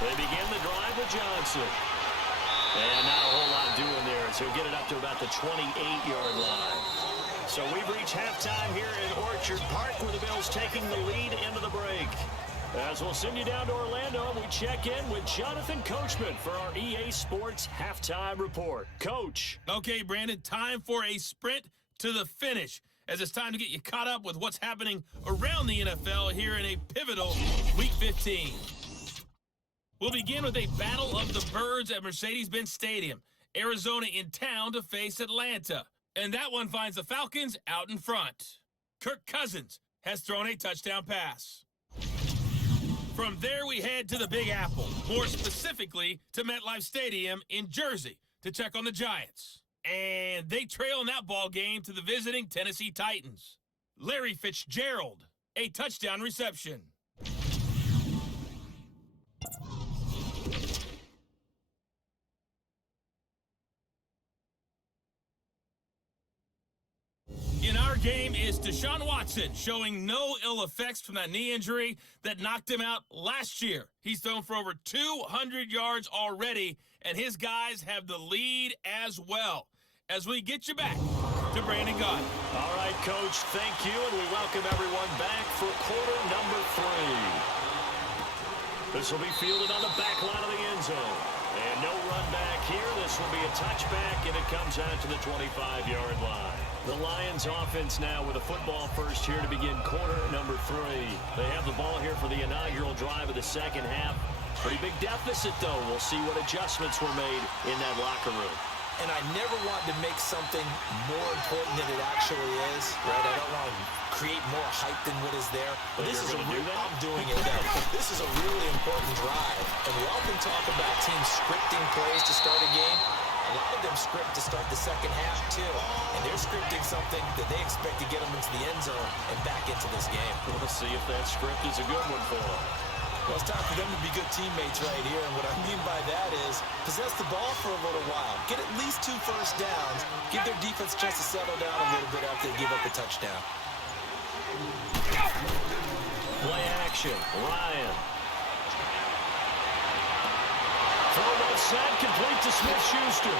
They begin the drive with Johnson. And not a whole lot doing there as he'll get it up to about the 28-yard line. So we've reached halftime here in Orchard Park where the Bills taking the lead into the break. As we'll send you down to Orlando, we check in with Jonathan Coachman for our EA Sports Halftime Report. Coach. Okay, Brandon, time for a sprint to the finish, as it's time to get you caught up with what's happening around the NFL here in a pivotal Week 15. We'll begin with a battle of the birds at Mercedes-Benz Stadium. Arizona in town to face Atlanta. And that one finds the Falcons out in front. Kirk Cousins has thrown a touchdown pass. From there, we head to the Big Apple, more specifically to MetLife Stadium in Jersey to check on the Giants. And they trail in that ball game to the visiting Tennessee Titans. Larry Fitzgerald, a touchdown reception. In our game is Deshaun Watson, showing no ill effects from that knee injury that knocked him out last year. He's thrown for over 200 yards already, and his guys have the lead as well. As we get you back to Brandon Gaudin. All right, Coach, thank you, and we welcome everyone back for quarter number 3. This will be fielded on the back line of the end zone. And no run back here. This will be a touchback, and it comes out to the 25-yard line. The Lions offense now with a football first here to begin quarter number 3. They have the ball here for the inaugural drive of the second half. Pretty big deficit, though. We'll see what adjustments were made in that locker room. And I never want to make something more important than it actually is, right? I don't want to create more hype than what is there. But this is I'm doing it now. This is a really important drive. And we often talk about teams scripting plays to start a game. A lot of them script to start the second half, too. And they're scripting something that they expect to get them into the end zone and back into this game. We'll see if that script is a good one for them. Well, it's time for them to be good teammates right here. And what I mean by that is possess the ball for a little while. Get at least 2 first downs. Give their defense a chance to settle down a little bit after they give up a touchdown. Play action. Ryan. Throw left side, complete to Smith-Schuster.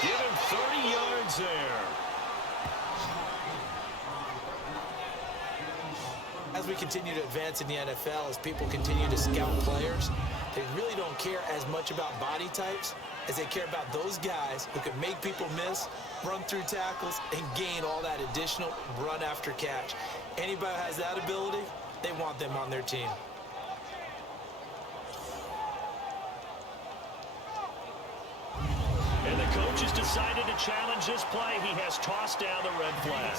Give him 30 yards there. As we continue to advance in the NFL, as people continue to scout players, they really don't care as much about body types as they care about those guys who can make people miss, run through tackles, and gain all that additional run after catch. Anybody who has that ability, they want them on their team. And the coach has decided to challenge this play. He has tossed down the red flag.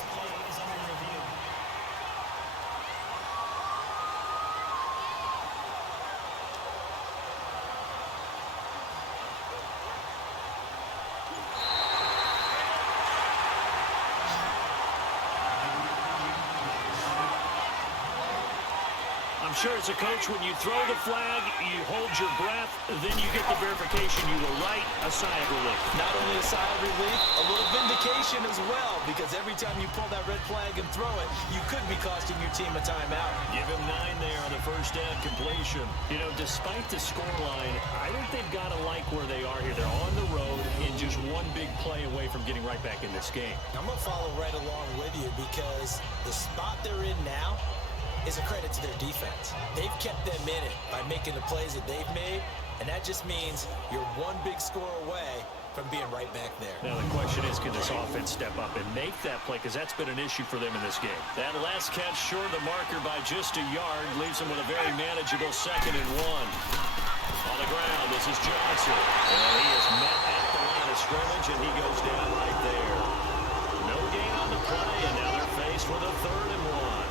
I'm sure as a coach, when you throw the flag, you hold your breath, then you get the verification you were right, a sigh of relief. Not only a sigh of relief, a little vindication as well, because every time you pull that red flag and throw it, you could be costing your team a timeout. Give him 9 there on the first down completion. You know, despite the scoreline, I think they've got to like where they are here. They're on the road and just one big play away from getting right back in this game. I'm going to follow right along with you because the spot they're in now is a credit to their defense. They've kept them in it by making the plays that they've made, and that just means you're one big score away from being right back there. Now the question is, can this offense step up and make that play? Because that's been an issue for them in this game. That last catch short of the marker by just a yard leaves them with a very manageable 2nd and 1. On the ground, this is Johnson. And he is met at the line of scrimmage, and he goes down right there. No gain on the play, and now they're faced with a 3rd and 1.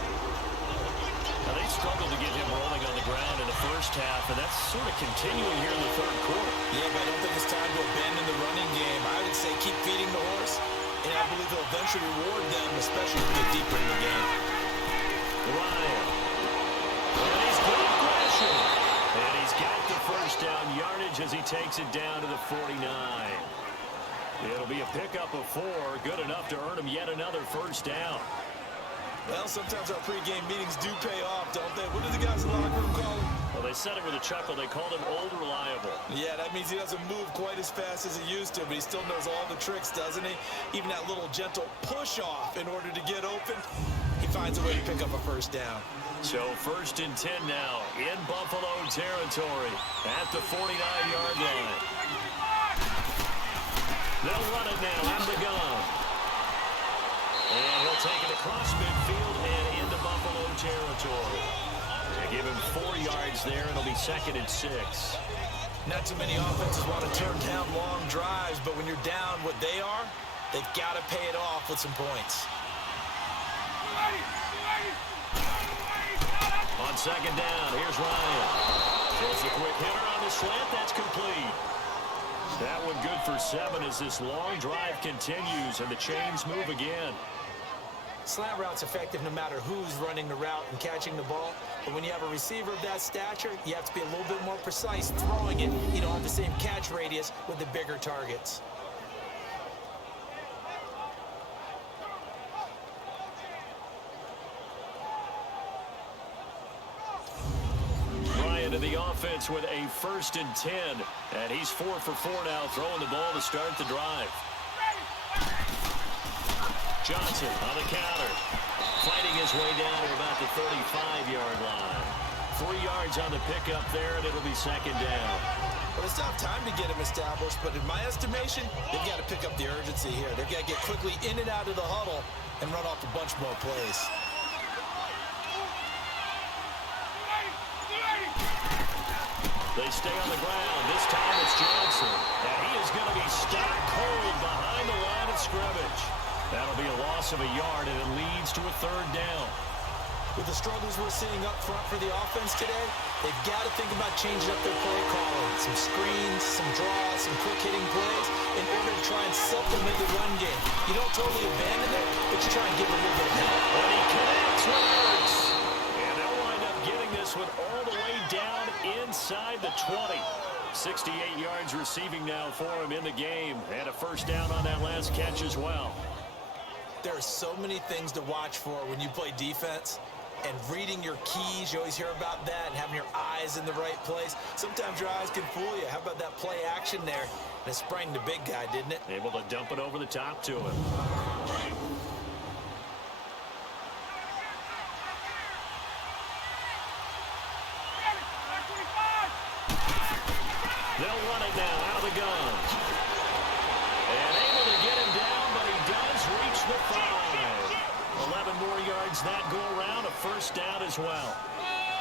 Now, they struggled to get him rolling on the ground in the first half, and that's sort of continuing here in the 3rd quarter. Yeah, but I don't think it's time to abandon the running game. I would say keep feeding the horse, and I believe they'll eventually reward them, especially as we get deeper in the game. Ryan. And he's got aggression. And he's got the first down yardage as he takes it down to the 49. It'll be a pickup of 4, good enough to earn him yet another first down. Well, sometimes our pregame meetings do pay off, don't they? What do the guys in the locker room call them? Well, they said it with a chuckle. They called him old reliable. Yeah, that means he doesn't move quite as fast as he used to, but he still knows all the tricks, doesn't he? Even that little gentle push-off in order to get open. He finds a way to pick up a first down. So 1st and 10 now in Buffalo territory at the 49-yard line. They'll run it now out of the gun. And he'll take it across midfield and into Buffalo territory. They give him 4 yards there. It'll be 2nd and 6. Not too many offenses want to turn down long drives, but when you're down what they are, they've got to pay it off with some points. On 2nd down, here's Ryan. Throws a quick hitter on the slant. That's complete. That one good for 7 as this long drive continues and the chains move again. Slant route's effective no matter who's running the route and catching the ball. But when you have a receiver of that stature, you have to be a little bit more precise throwing it. You don't have the same catch radius with the bigger targets. Ryan to the offense with a 1st and 10. And he's 4 for 4 now, throwing the ball to start the drive. Johnson on the counter. Fighting his way down to about the 35-yard line. 3 yards on the pickup there, and it'll be 2nd down. Well, it's not time to get him established, but in my estimation, they've got to pick up the urgency here. They've got to get quickly in and out of the huddle and run off a bunch more plays. They stay on the ground. This time it's Johnson. And he is going to be stopped cold behind the line of scrimmage. That'll be a loss of a yard, and it leads to a 3rd down. With the struggles we're seeing up front for the offense today, they've got to think about changing up their play calling. Some screens, some draws, some quick-hitting plays in order to try and supplement the run game. You don't totally abandon it, but you try and give it a little bit of help. When he connects, works. And they'll wind up getting this one all the way down inside the 20. 68 yards receiving now for him in the game. And a 1st down on that last catch as well. There are so many things to watch for when you play defense, and reading your keys, you always hear about that, and having your eyes in the right place. Sometimes your eyes can fool you. How about that play action there? And it sprang the big guy, didn't it? Able to dump it over the top to him. They'll run it now out of the gun. And able to get him down, but he does reach the 5. 11 more yards that go around, a 1st down as well.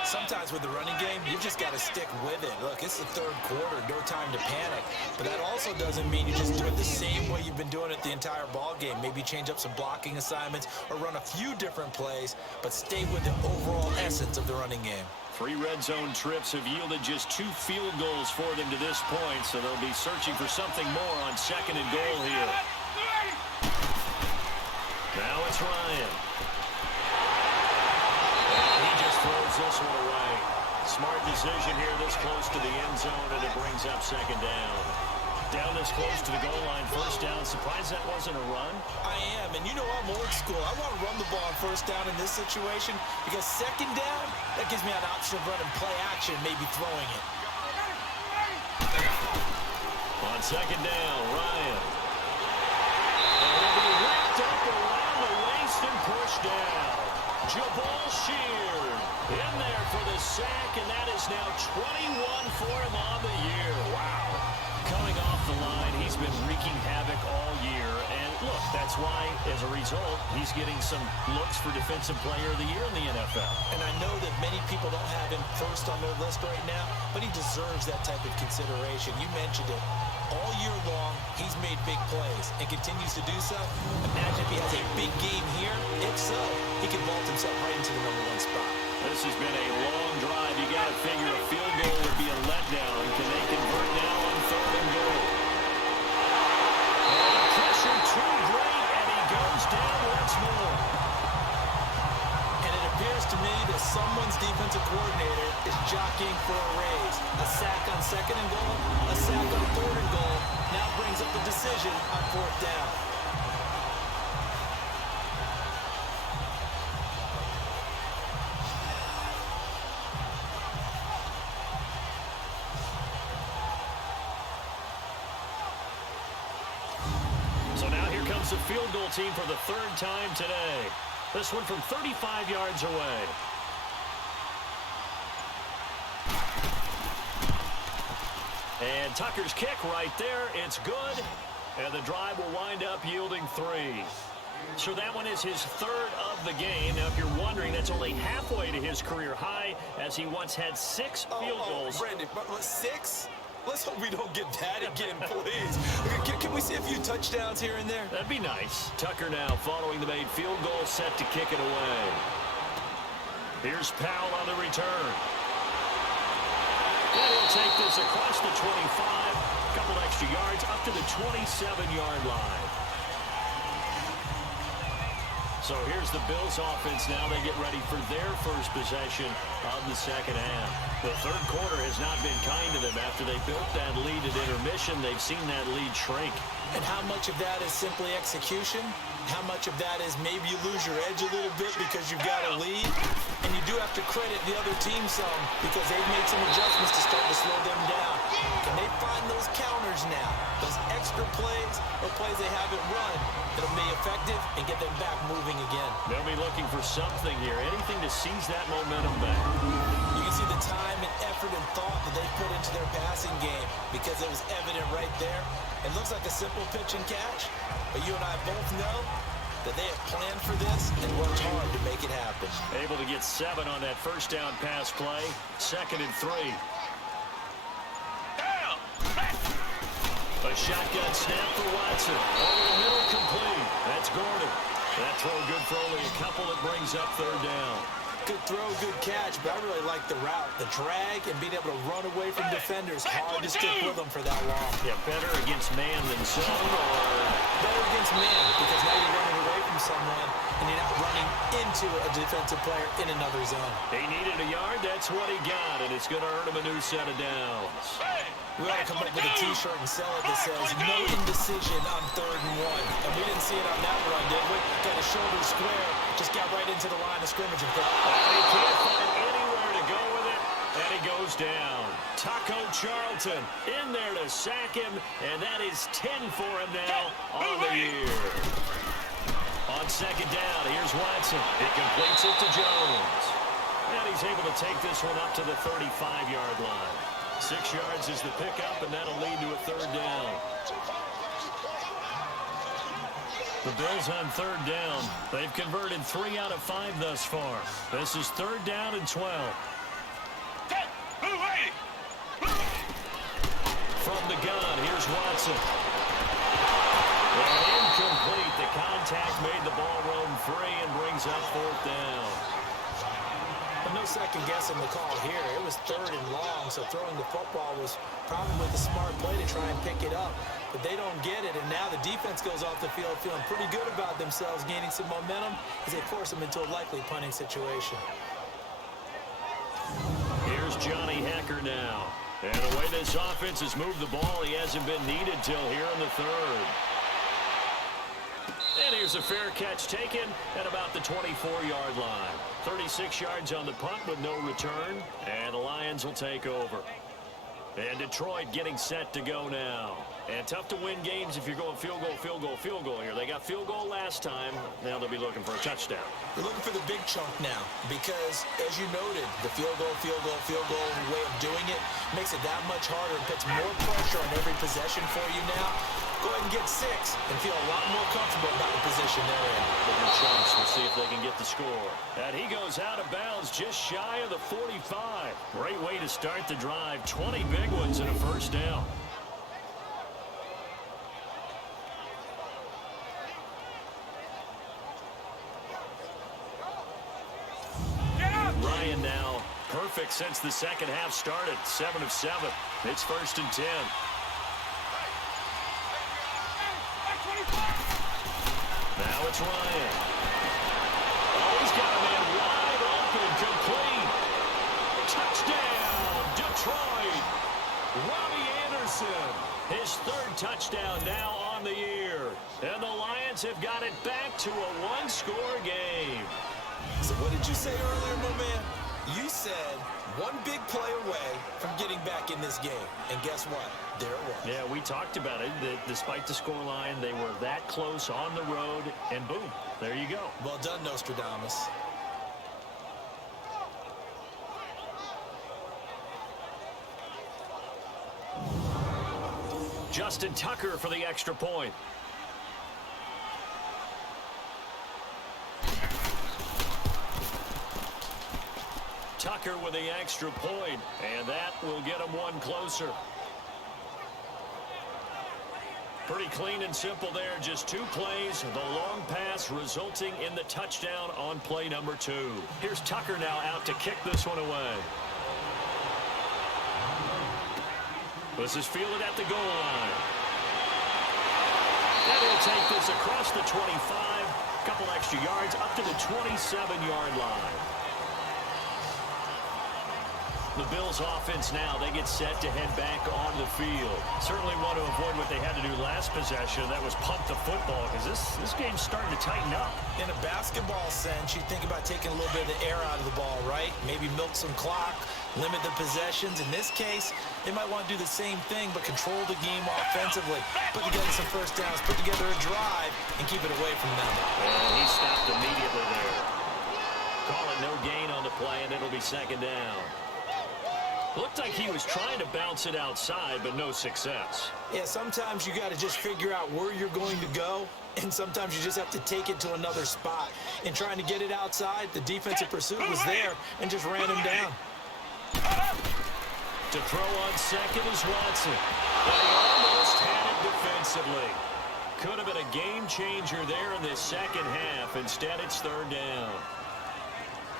Sometimes with the running game, you've just got to stick with it. Look, it's the 3rd quarter, no time to panic. But that also doesn't mean you just do it the same way you've been doing it the entire ball game. Maybe change up some blocking assignments or run a few different plays, but stay with the overall essence of the running game. 3 red zone trips have yielded just 2 field goals for them to this point, so they'll be searching for something more on 2nd and goal here. Now it's Ryan. And he just throws this one away. Smart decision here this close to the end zone, and it brings up 2nd down. Down this close to the goal line, 1st down. Surprised that wasn't a run? I am, and you know I'm old school. I want to run the ball on 1st down in this situation because 2nd down, that gives me an option of running play action, maybe throwing it. On 2nd down, Ryan. And he'll be wrapped up around the waist and pushed down. Jabal Sheard in there for the sack, and that is now 21 for him on the year. Wow. Coming off the line, he's been wreaking havoc all year. And look, that's why, as a result, he's getting some looks for Defensive Player of the Year in the NFL. And I know that many people don't have him first on their list right now, but he deserves that type of consideration. You mentioned it. All year long, he's made big plays and continues to do so. Imagine if he has a big game here. If so, he can vault himself right into the #1 spot. This has been a long drive. You got to figure a field goal would be a letdown. Can they convert now on 3rd and goal? And the pressure too great, and he goes down once more. And it appears to me that someone's defensive coordinator is jockeying for a raise. A sack on 2nd and goal, a sack on 3rd and goal, now brings up a decision on 4th down. a field goal team for the third time today. This one from 35 yards away. And Tucker's kick right there. It's good. And the drive will wind up yielding 3. So that one is his third of the game. Now, if you're wondering, that's only halfway to his career high, as he once had 6 field goals. Brandon, 6? Let's hope we don't get that again, please. Can we see a few touchdowns here and there? That'd be nice. Tucker now following the made field goal, set to kick it away. Here's Powell on the return. And he'll take this across the 25, a couple extra yards, up to the 27-yard line. So here's the Bills offense now. They get ready for their first possession of the second half. The third quarter has not been kind to them. After they built that lead at intermission, they've seen that lead shrink. And how much of that is simply execution? How much of that is maybe you lose your edge a little bit because you've got a lead? And you do have to credit the other team some because they've made some adjustments to start to slow them down. Can they find those counters now? Those extra plays or plays they haven't run that'll be effective and get them back moving again. They'll be looking for something here, anything to seize that momentum back. You can see the time and effort and thought that they put into their passing game because it was evident right there. It looks like a simple pitch and catch, but you and I both know that they have planned for this and worked hard to make it happen. Able to get 7 on that first down pass play. 2nd and 3. A shotgun snap for Watson. Over the middle, complete. That's Gordon. That throw good for only a couple. It brings up 3rd down. Good throw, good catch, but I really like the route. The drag and being able to run away from defenders. Hard to stick with them for that long. Yeah, better against man than zone, or better against man because now you're running away from someone and you're not running into a defensive player in another zone. He needed a yard. That's what he got, and it's going to earn him a new set of downs. We ought to come up with a T-shirt and sell it that says, no indecision on 3rd and 1. And we didn't see it on that run, did we? Got a shoulder square, just got right into the line of scrimmage. And he can't find anywhere to go with it, and he goes down. Taco Charlton in there to sack him, and that is 10 for him now on the year. On 2nd down, here's Watson. He completes it to Jones. And he's able to take this one up to the 35-yard line. 6 yards is the pickup, and that'll lead to a 3rd down. The Bills on 3rd down. They've converted 3 out of 5 thus far. This is 3rd down and 12. From the gun, here's Watson. And incomplete. The contact made the ball roam free and brings up 4th down. No second guessing the call here. It was 3rd and long, so throwing the football was probably the smart play to try and pick it up. But they don't get it, and now the defense goes off the field feeling pretty good about themselves, gaining some momentum as they force them into a likely punting situation. Here's Johnny Hecker now. And the way this offense has moved the ball, he hasn't been needed till here in the 3rd. And here's a fair catch taken at about the 24-yard line. 36 yards on the punt with no return, and the Lions will take over. And Detroit getting set to go now. And tough to win games if you're going field goal here. They got field goal last time. Now they'll be looking for a touchdown. They're looking for the big chunk now because, as you noted, the field goal way of doing it makes it that much harder and puts more pressure on every possession for you now. Go ahead and get 6 and feel a lot more comfortable about the position they're in. Bigger chance. We'll see if they can get the score. And he goes out of bounds just shy of the 45. Great way to start the drive. 20 big ones and a 1st down. Ryan now perfect since the second half started. 7 of 7. It's 1st and 10. Now it's Ryan. Oh, he's got a man wide open, complete. Touchdown, Detroit. Robbie Anderson, his 3rd touchdown now on the year. And the Lions have got it back to a 1-score game. So what did you say earlier, my man? You said one big play away from getting back in this game. And guess what? There it was. Yeah, we talked about it. That despite the scoreline, they were that close on the road, and boom, there you go. Well done, Nostradamus. Justin Tucker for the extra point. Tucker with the extra point, and that will get him one closer. Pretty clean and simple there. Just 2 plays. The long pass resulting in the touchdown on play number 2. Here's Tucker now out to kick this one away. This is fielded at the goal line. And he'll take this across the 25. A couple extra yards up to the 27-yard line. The Bills offense now, they get set to head back on the field. Certainly want to avoid what they had to do last possession. That was punt the football, because this game's starting to tighten up. In a basketball sense, you think about taking a little bit of the air out of the ball, right? Maybe milk some clock, limit the possessions. In this case, they might want to do the same thing, but control the game offensively. Put together some first downs, put together a drive, and keep it away from them. And he stopped immediately there. Call it no gain on the play, and it'll be second down. Looked like he was trying to bounce it outside, but no success. Yeah, sometimes you got to just figure out where you're going to go, and sometimes you just have to take it to another spot. In trying to get it outside, the defensive pursuit was there and just ran him down. To throw on second is Watson. They almost had it defensively. Could have been a game changer there in this second half. Instead, it's third down.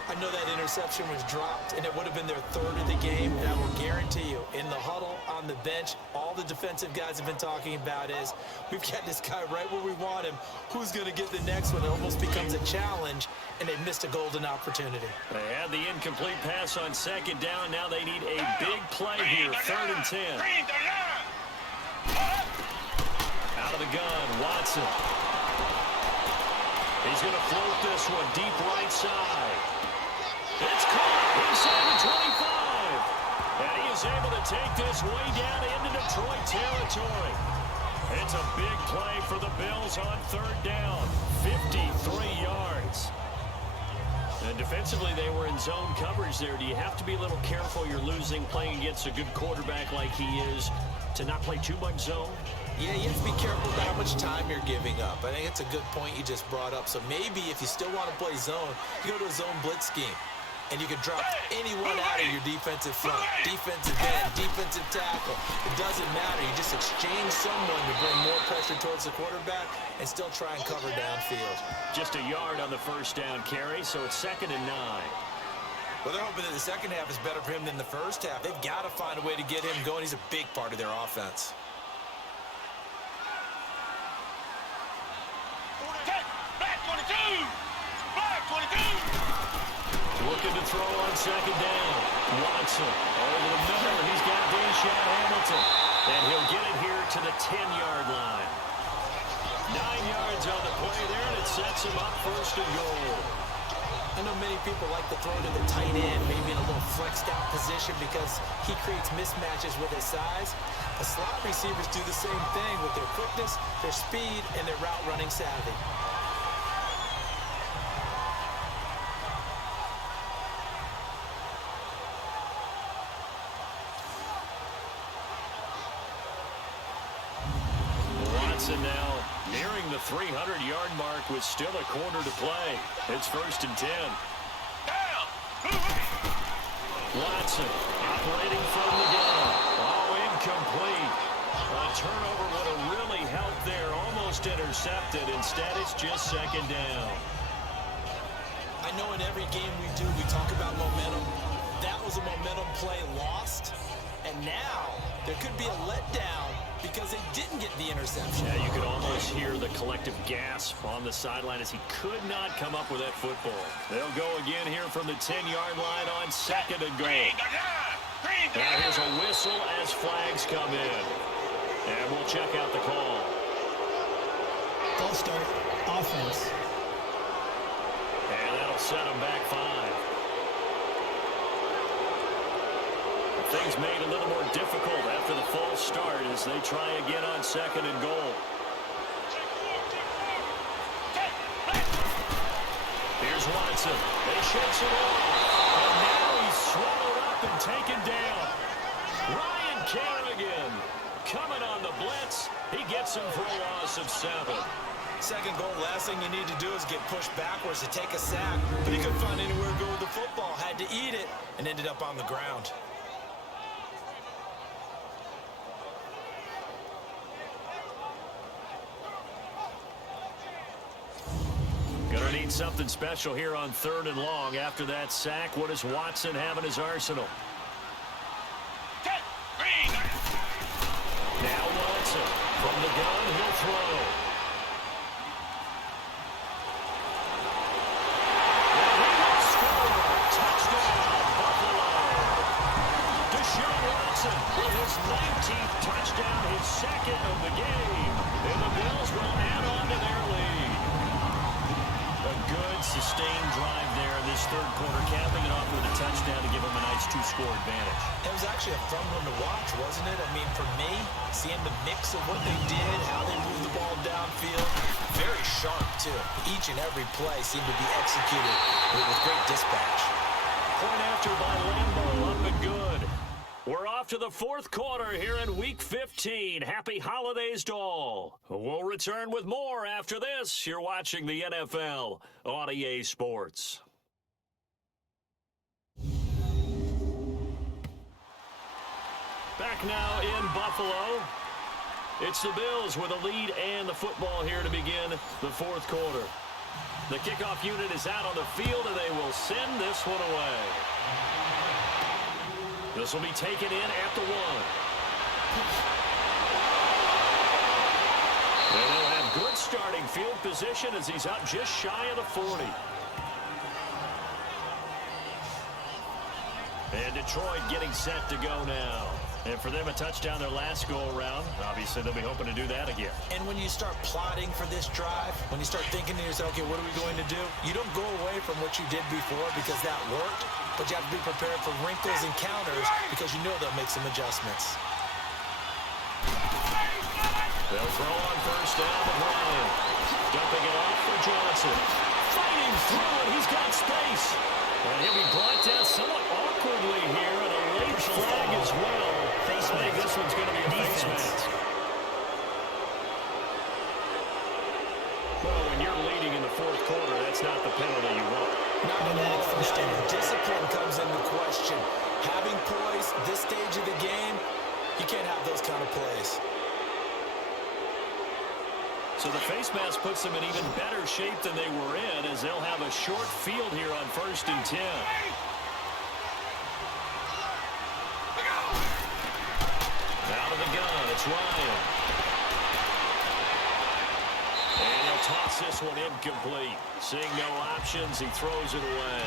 I know that interception was dropped, and it would have been their third of the game, and I will guarantee you, in the huddle, on the bench, all the defensive guys have been talking about is, we've got this guy right where we want him. Who's going to get the next one? It almost becomes a challenge, and they missed a golden opportunity. They had the incomplete pass on second down. Now they need a big play here, 3rd and 10. Out of the gun, Watson. He's going to float this one deep right side. It's caught inside the 25. And he is able to take this way down into Detroit territory. It's a big play for the Bills on 3rd down. 53 yards. And defensively, they were in zone coverage there. Do you have to be a little careful? You're losing, playing against a good quarterback like he is, to not play too much zone? Yeah, you have to be careful about how much time you're giving up. I think it's a good point you just brought up. So maybe if you still want to play zone, you go to a zone blitz scheme. And you can drop anyone out of your defensive front, defensive end, defensive tackle. It doesn't matter. You just exchange someone to bring more pressure towards the quarterback and still try and cover downfield. Just a yard on the first down carry, so it's 2nd and 9. Well, they're hoping that the second half is better for him than the first half. They've got to find a way to get him going. He's a big part of their offense. Back 22! Back 22! Looking to throw on second down. Watson over the middle. He's got Deshaun Hamilton. And he'll get it here to the 10-yard line. 9 yards on the play there, and it sets him up 1st and goal. I know many people like to throw to the tight end, maybe in a little flexed out position because he creates mismatches with his size. The slot receivers do the same thing with their quickness, their speed, and their route running savvy. Watson now nearing the 300-yard mark with still a quarter to play. It's 1st and 10. Watson operating from the gun. Oh, incomplete. A turnover would have really helped there. Almost intercepted. Instead, it's just 2nd down. I know in every game we do, we talk about momentum. That was a momentum play lost. And now there could be a letdown because they didn't get the interception. Yeah, you could almost hear the collective gasp on the sideline as he could not come up with that football. They'll go again here from the 10-yard line on 2nd and goal. And here's a whistle as flags come in. And we'll check out the call. False start, offense. And that'll set them back 5. things made a little more difficult after the false start as they try again on 2nd and goal. Here's Watson. They shakes it off. And now he's swallowed up and taken down. Ryan Kerrigan coming on the blitz. He gets him for a loss of 7. Second goal, last thing you need to do is get pushed backwards to take a sack. But he couldn't find anywhere to go with the football. Had to eat it and ended up on the ground. Gonna need something special here on 3rd and long. After that sack, what does Watson have in his arsenal? Now Watson from the gun, he'll throw. And he will score. Touchdown, Buffalo. Deshaun Watson with his 19th touchdown, his 2nd of the game. And the Bills will add on to their lead. A good, sustained drive there in this 3rd quarter, capping it off with a touchdown to give them a nice 2-score advantage. It was actually a fun one to watch, wasn't it? I mean, for me, seeing the mix of what they did, how they moved the ball downfield, very sharp, too. Each and every play seemed to be executed with great dispatch. Point after by Lambo, up and good. We're off to the 4th quarter here in Week 15. Happy holidays to all. We'll return with more after this. You're watching the NFL on EA Sports. Back now in Buffalo. It's the Bills with a lead and the football here to begin the 4th quarter. The kickoff unit is out on the field, and they will send this one away. This will be taken in at the 1. And they'll have good starting field position as he's up just shy of the 40. And Detroit getting set to go now. And for them, a touchdown their last go-around. Obviously, they'll be hoping to do that again. And when you start plotting for this drive, when you start thinking to yourself, okay, what are we going to do? You don't go away from what you did before because that worked, but you have to be prepared for wrinkles and counters because you know they'll make some adjustments. They'll throw on 1st down to Ryan. Dumping it off for Johnson. Fighting through it. He's got space. And he'll be brought down somewhat awkwardly here, and a late flag as well. I think this one's going to be a face mask. Well, when you're leading in the 4th quarter, that's not the penalty you want. Not at all. Discipline comes into question. Having poise this stage of the game, you can't have those kind of plays. So the face mask puts them in even better shape than they were in, as they'll have a short field here on 1st and 10. Out of the gun, it's Ryan. And he'll toss this one incomplete. Seeing no options, he throws it away.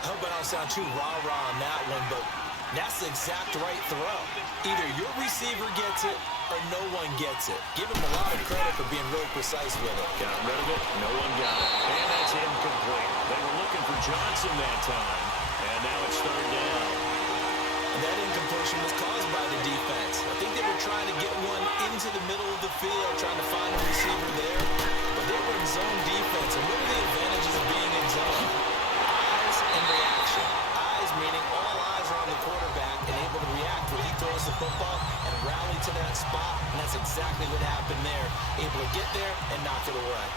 I hope I don't sound too rah-rah on that one, but that's the exact right throw. Either your receiver gets it or no one gets it. Give him a lot of credit for being really precise with it. Got rid of it, no one got it. And that's incomplete. They were looking for Johnson that time, and now it's 3rd down. And that incompletion was caused by the defense. I think they were trying to get one into the middle of the field, trying to find a receiver there, but they were in zone defense. And what are the advantages of being in zone? Eyes and reaction. Eyes meaning all eyes are on the quarterback and able to react when he throws the football and rally to that spot, and that's exactly what happened there. Able to get there and knock it away.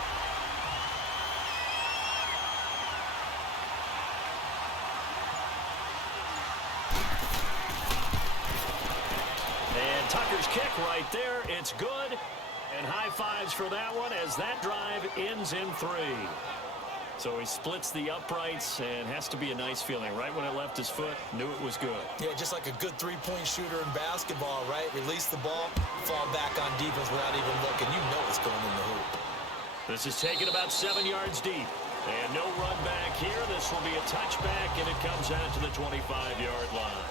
And Tucker's kick right there, it's good. And high fives for that one as that drive ends in 3. So he splits the uprights and has to be a nice feeling. Right when it left his foot, knew it was good. Yeah, just like a good three-point shooter in basketball, right? Release the ball, fall back on defense without even looking. You know it's going in the hoop. This is taken about 7 yards deep. And no run back here. This will be a touchback, and it comes out to the 25-yard line.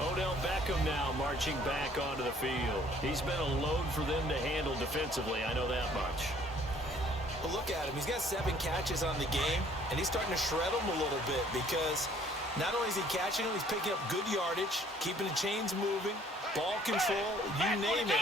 Odell Beckham now marching back onto the field. He's been a load for them to handle defensively, I know that much. But look at him. He's got 7 catches on the game, and he's starting to shred them a little bit because Not only is he catching them, he's picking up good yardage, keeping the chains moving, ball control, you name it.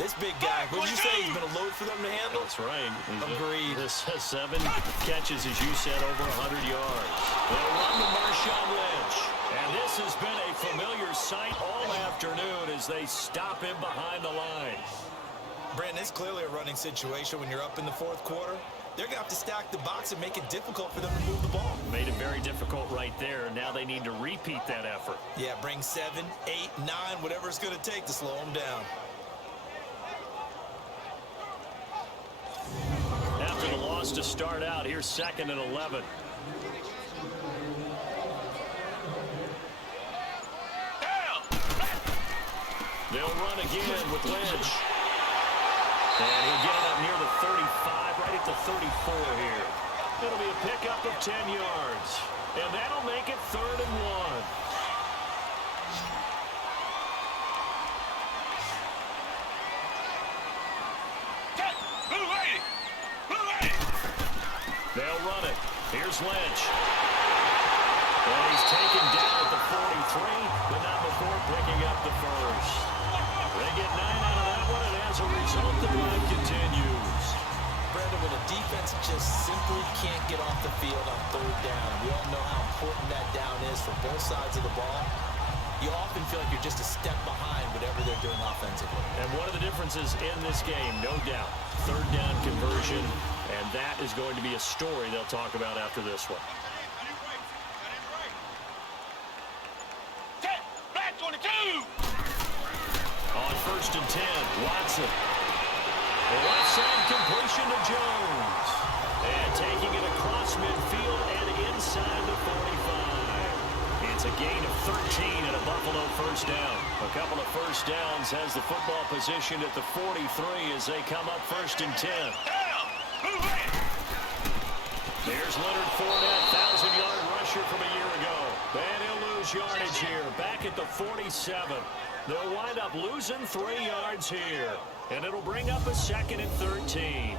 This big guy, what did you say? He's been a load for them to handle? That's right. Agreed. This has 7 catches, as you said, over 100 yards. They'll run to Marshawn Lynch. And this has been a familiar sight all afternoon as they stop him behind the line. Brandon, it's clearly a running situation when you're up in the fourth quarter. They're going to have to stack the box and make it difficult for them to move the ball. Made it very difficult right there. Now they need to repeat that effort. Yeah, bring 7, 8, 9, whatever it's going to take to slow them down. After the loss to start out, here's 2nd and 11. They'll run again with Lynch. And he'll get it up near the 35, right at the 34 here. It'll be a pickup of 10 yards. And that'll make it 3rd and 1. They'll run it. Here's Lynch. And he's taken down at the 43, but not before picking up the first. They get 9 out of that one, and as a result, the drive continues. Brandon, when a defense just simply can't get off the field on 3rd down, we all know how important that down is for both sides of the ball. You often feel like you're just a step behind whatever they're doing offensively. And one of the differences in this game, no doubt, 3rd down conversion, and that is going to be a story they'll talk about after this one. On 1st and 10, Watson. The left side completion to Jones. And taking it across midfield and inside the 45. It's a gain of 13 and a Buffalo 1st down. A couple of 1st downs has the football position at the 43 as they come up 1st and 10. There's Leonard Fournette, 1,000-yard rusher from a year ago. And he'll lose yardage here, back at the 47. They'll wind up losing 3 yards here. And it'll bring up a 2nd and 13.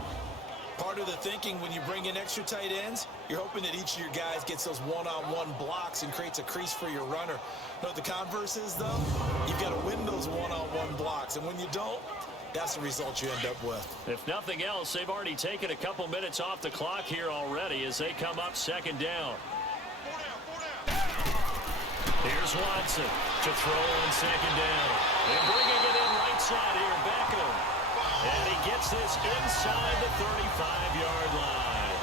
Part of the thinking when you bring in extra tight ends, you're hoping that each of your guys gets those one-on-one blocks and creates a crease for your runner. You know what the converse is, though? You've got to win those one-on-one blocks. And when you don't, that's the result you end up with. If nothing else, they've already taken a couple minutes off the clock here already as they come up 2nd down. Here's Watson to throw on 2nd down. And bringing it in right side here, Beckham. And he gets this inside the 35-yard line.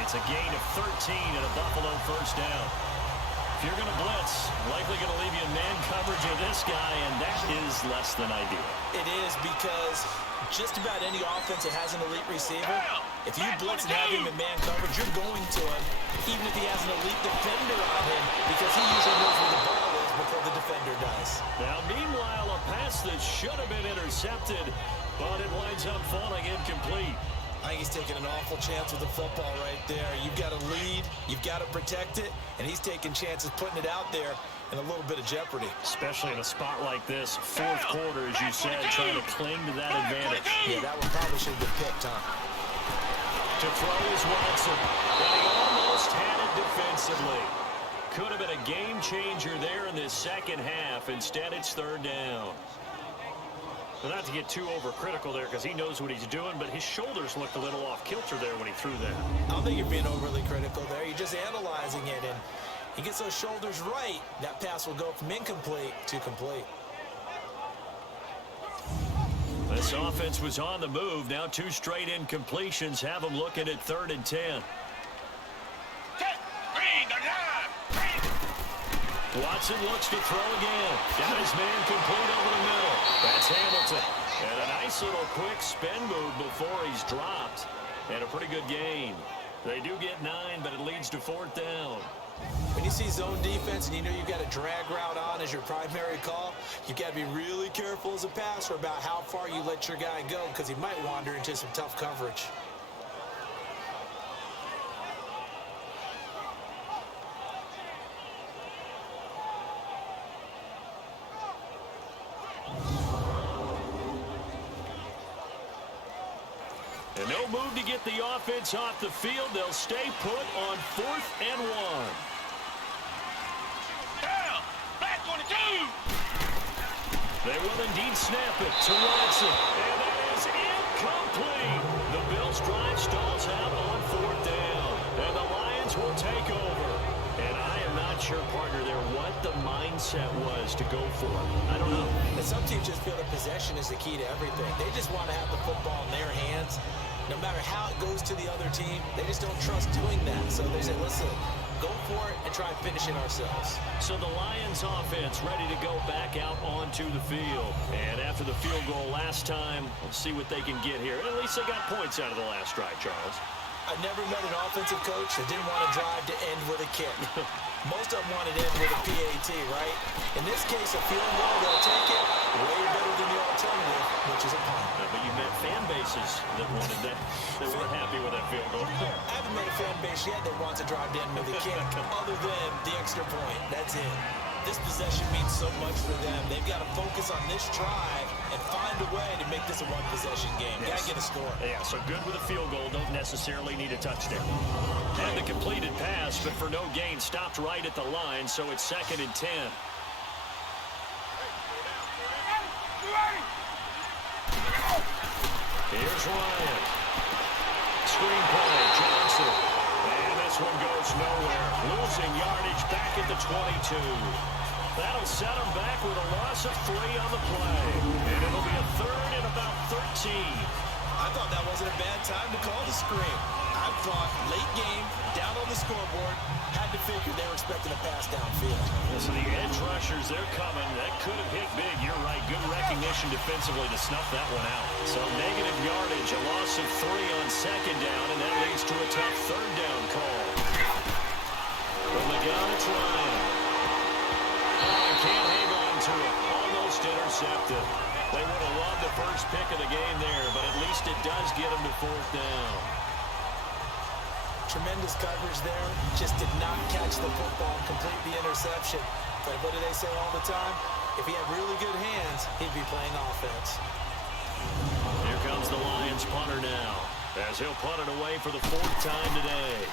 It's a gain of 13 and a Buffalo 1st down. If you're going to blitz, likely going to leave you in man coverage of this guy, and that is less than ideal. It is because just about any offense that has an elite receiver, if you blitz and have him in man coverage, you're going to him, even if he has an elite defender on him, because he usually knows where the ball is before the defender does. Now, meanwhile, a pass that should have been intercepted, but it winds up falling incomplete. I think he's taking an awful chance with the football right there. You've got to lead, you've got to protect it, and he's taking chances putting it out there in a little bit of jeopardy. Especially in a spot like this, 4th quarter, as you said, trying to cling to that advantage. Yeah, that one probably should have been picked, huh? To throw is Watson, but he almost had it defensively. Could have been a game changer there in this 2nd half. Instead, it's 3rd down. But not to get too overcritical there because he knows what he's doing, but his shoulders looked a little off kilter there when he threw that. I don't think you're being overly critical there. You're just analyzing it, and he gets those shoulders right. That pass will go from incomplete to complete. This offense was on the move. Now 2 straight incompletions have them looking at 3rd and 10. Watson looks to throw again. Got his man complete over the middle. That's Hamilton. And a nice little quick spin move before he's dropped. And a pretty good gain. They do get 9, but it leads to 4th down. When you see zone defense and you know you've got a drag route on as your primary call, you've got to be really careful as a passer about how far you let your guy go because he might wander into some tough coverage. And no move to get the offense off the field. They'll stay put on 4th and 1. They will indeed snap it to Watson. And that is incomplete. The Bills' drive stalls out on 4th down. And the Lions will take over. And I am not sure, partner, there what the mindset was to go for it. I don't know. And some teams just feel that possession is the key to everything. They just want to have the football in their hands. No matter how it goes to the other team, they just don't trust doing that. So they say, listen, go for it and try and finish it ourselves. So the Lions offense ready to go back out onto the field. And after the field goal last time, we'll see what they can get here. At least they got points out of the last drive, Charles. I've never met an offensive coach that didn't want to drive to end with a kick. Most of them wanted to end with a PAT, right? In this case, a field goal, they'll take it way better than the alternative, which is a punt. But you met fan bases that wanted that. They weren't happy with that field goal. I haven't met a fan base yet that wants to drive to end with a kick, other than the extra point. That's it. This possession means so much for them. They've got to focus on this drive and find a way to make this a one-possession game. Yes. Got to get a score. Yeah, so good with a field goal. Don't necessarily need a touchdown. And the completed pass, but for no gain, stopped right at the line, so it's 2nd and 10. Here's Ryan. Screen play, Johnson. And this one goes nowhere. Losing yardage back at the 22. That'll set him back with a loss of 3 on the play. And it'll be a 3rd and about 13. I thought that wasn't a bad time to call the screen. I thought late game, down on the scoreboard, had to figure they were expecting a pass downfield. So the edge rushers, they're coming. That could have hit big. You're right. Good recognition defensively to snuff that one out. So negative yardage, a loss of 3 on 2nd down, and that leads to a tough 3rd down call. From the gun, it's Ryan. Can't hang on to it. Almost intercepted. They would have loved the first pick of the game there, but at least it does get them to 4th down. Tremendous coverage there. Just did not catch the football, complete the interception. But what do they say all the time? If he had really good hands, he'd be playing offense. Here comes the Lions punter now, as he'll punt it away for the 4th time today.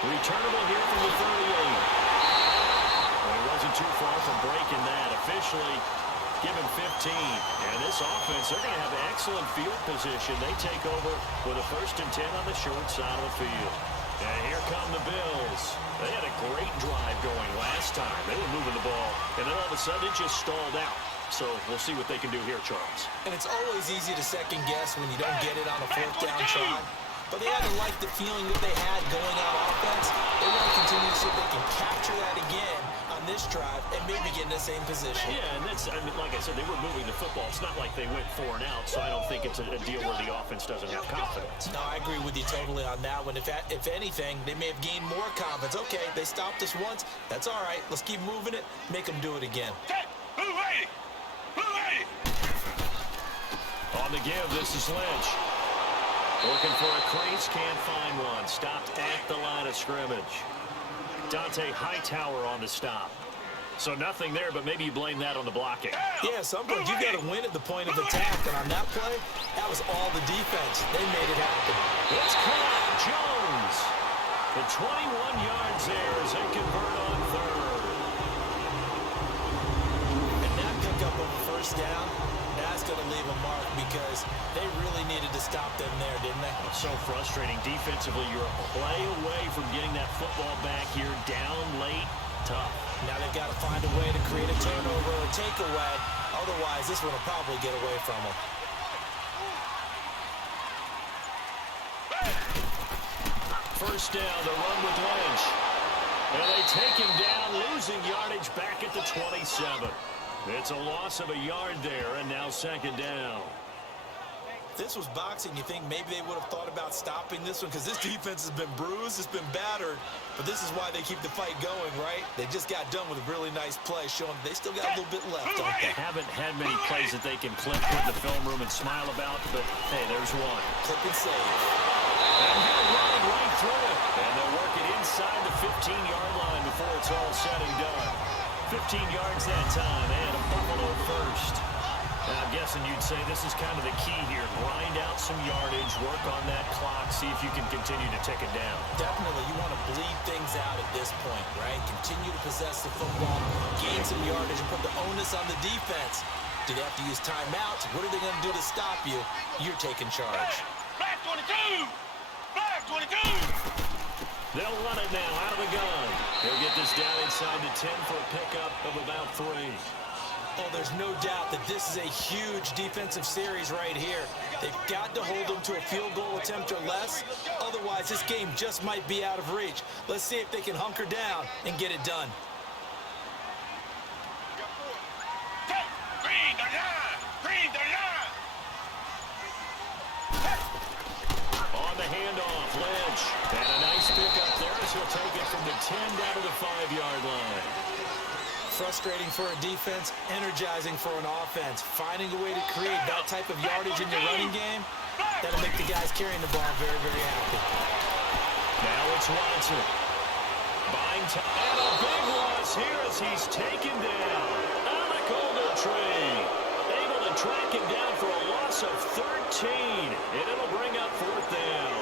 Returnable here from the 38. Well, he wasn't too far from breaking that. Officially given 15. And this offense, they're going to have excellent field position. They take over with a 1st and 10 on the short side of the field. And here come the Bills. They had a great drive going last time. They were moving the ball, and then all of a sudden it just stalled out. So we'll see what they can do here, Charles. And it's always easy to second guess when you don't get it on a 4th down try. But they had to like the feeling that they had going out offense. They want to continue to see if they can capture that again on this drive and maybe get in the same position. Yeah, and that's, I mean, like I said, they were moving the football. It's not like they went 4 and out, so I don't think it's a deal where the offense doesn't have confidence. No, I agree with you totally on that one. If anything, they may have gained more confidence. Okay, they stopped us once. That's all right. Let's keep moving it. Make them do it again. On the give, this is Lynch. Looking for a crease, can't find one. Stopped at the line of scrimmage. Dante Hightower on the stop. So nothing there, but maybe you blame that on the blocking. Yeah, sometimes you got to win at the point of attack. And on that play, that was all the defense. They made it happen. It's caught. Jones. The 21 yards there as they convert on 3rd. And that pickup on the 1st down, that's going to leave a mark because they really needed to stop them there, didn't they? So frustrating. Defensively, you're a play away from getting that football back here down late. Tough. Now they've got to find a way to create a turnover or takeaway. Otherwise, this one will probably get away from them. First down, the run with Lynch. And they take him down, losing yardage back at the 27. It's a loss of a yard there, and now 2nd down. If this was boxing, you think maybe they would have thought about stopping this one because this defense has been bruised, it's been battered, but this is why they keep the fight going, right? They just got done with a really nice play, showing they still got a little bit left, don't they? Haven't had many plays that they can clip, put in the film room, and smile about, but hey, there's one. Clip and save. And they're running right through it. And they'll work it inside the 15-yard line before it's all said and done. 15 yards that time, and a Buffalo 1st. I'm guessing you'd say this is kind of the key here. Grind out some yardage, work on that clock, see if you can continue to tick it down. Definitely, you want to bleed things out at this point, right? Continue to possess the football, gain some yardage, and put the onus on the defense. Do they have to use timeouts? What are they going to do to stop you? You're taking charge. Black 22! Black 22! They'll run it now out of the gun. They'll get this down inside the 10 for a pickup of about 3. Oh, there's no doubt that this is a huge defensive series right here. They've got to hold them to a field goal attempt or less. Otherwise, this game just might be out of reach. Let's see if they can hunker down and get it done. Green, the line! Green, the line! On the handoff, Lynch. And a nice pickup there as he'll take it from the 10 down to the 5-yard line. Frustrating for a defense, energizing for an offense. Finding a way to create that type of yardage in your running game, that'll make the guys carrying the ball very, very happy. Now it's Watson. Buying time. And a big loss here as he's taken down. Alec Ogletree able to track him down for a loss of 13. And it'll bring up 4th down.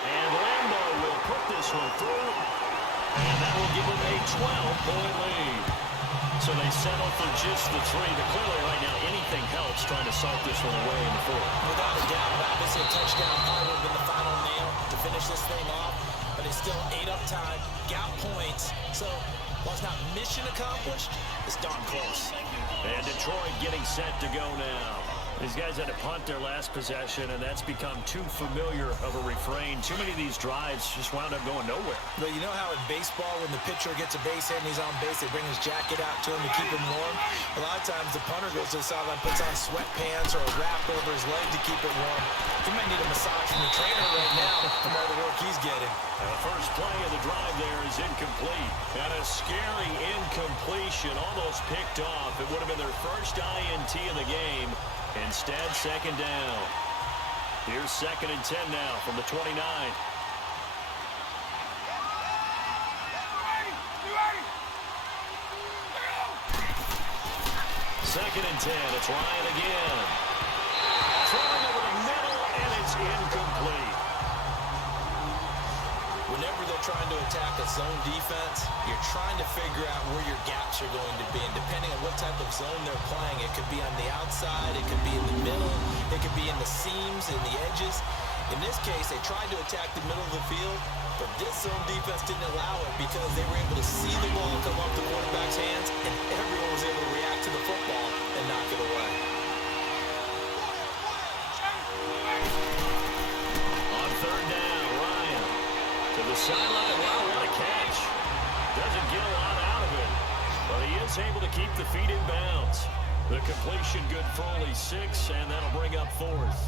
And Lambo will put this one through. And that will give them a 12-point lead. So they settle for just the 3. But clearly right now anything helps trying to salt this one away in the 4th. Without a doubt, obviously a touchdown probably would have been the final nail to finish this thing off. But it's still ate up time, got points. So while it's not mission accomplished, it's darn close. And Detroit getting set to go now. These guys had to punt their last possession, and that's become too familiar of a refrain. Too many of these drives just wound up going nowhere. But you know how in baseball, when the pitcher gets a base hit and he's on base, they bring his jacket out to him to keep him warm? A lot of times the punter goes to the sideline, puts on sweatpants or a wrap over his leg to keep it warm. He might need a massage from the trainer right now from all the work he's getting. And the first play of the drive there is incomplete. And a scary incompletion, almost picked off. It would have been their first INT of the game. Instead, 2nd down. Here's 2nd and 10 now from the 29. 2nd and 10. It's Ryan again. Throwing over the middle, and it's incomplete. Whenever they're trying to attack a zone defense, you're trying to figure out where your gaps are going to be. And depending on what type of zone they're playing, it could be on the outside, it could be in the middle, it could be in the seams, in the edges. In this case, they tried to attack the middle of the field, but this zone defense didn't allow it because they were able to see the ball come up the quarterback's hands, and everyone was able to react to the football and knock it away. On 3rd down, Ryan to the sideline. Wow, what a catch. Doesn't get a lot out of it, but he is able to keep the feet in bounds. The completion good for only 6, and that'll bring up 4th.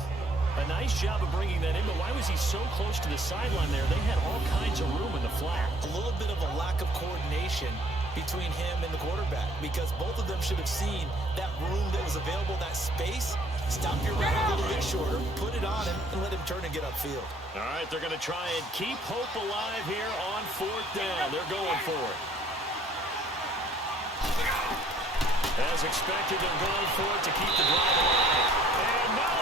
A nice job of bringing that in, but why was he so close to the sideline there? They had all kinds of room in the flat. A little bit of a lack of coordination between him and the quarterback because both of them should have seen that room that was available, that space. Stop your route a little bit shorter, put it on him, and let him turn and get upfield. All right, they're going to try and keep hope alive here on 4th down. They're going for it. As expected, they're going for it to keep the drive alive. And no,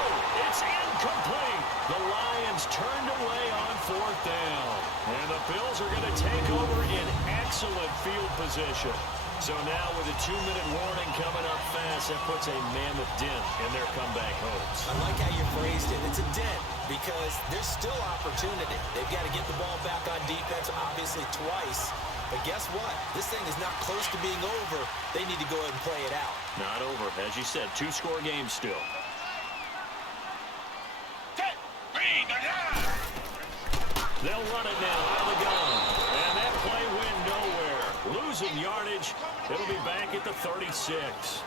it's incomplete. The Lions turned away on 4th down. And the Bills are going to take over in excellent field position. So now with a 2-minute warning coming up fast, that puts a mammoth dent in their comeback hopes. I like how you phrased it. It's a dent because there's still opportunity. They've got to get the ball back on defense, obviously twice. But guess what? This thing is not close to being over. They need to go ahead and play it out. Not over. As you said, 2-score game still. They'll run it now out of the gun. And that play went nowhere. Losing yardage. It'll be back at the 36.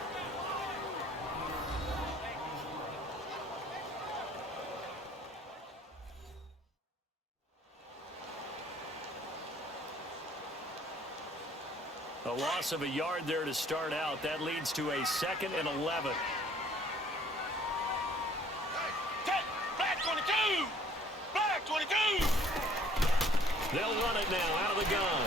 A loss of a yard there to start out. That leads to a 2nd and 11. Black 22! Black 22! They'll run it now out of the gun.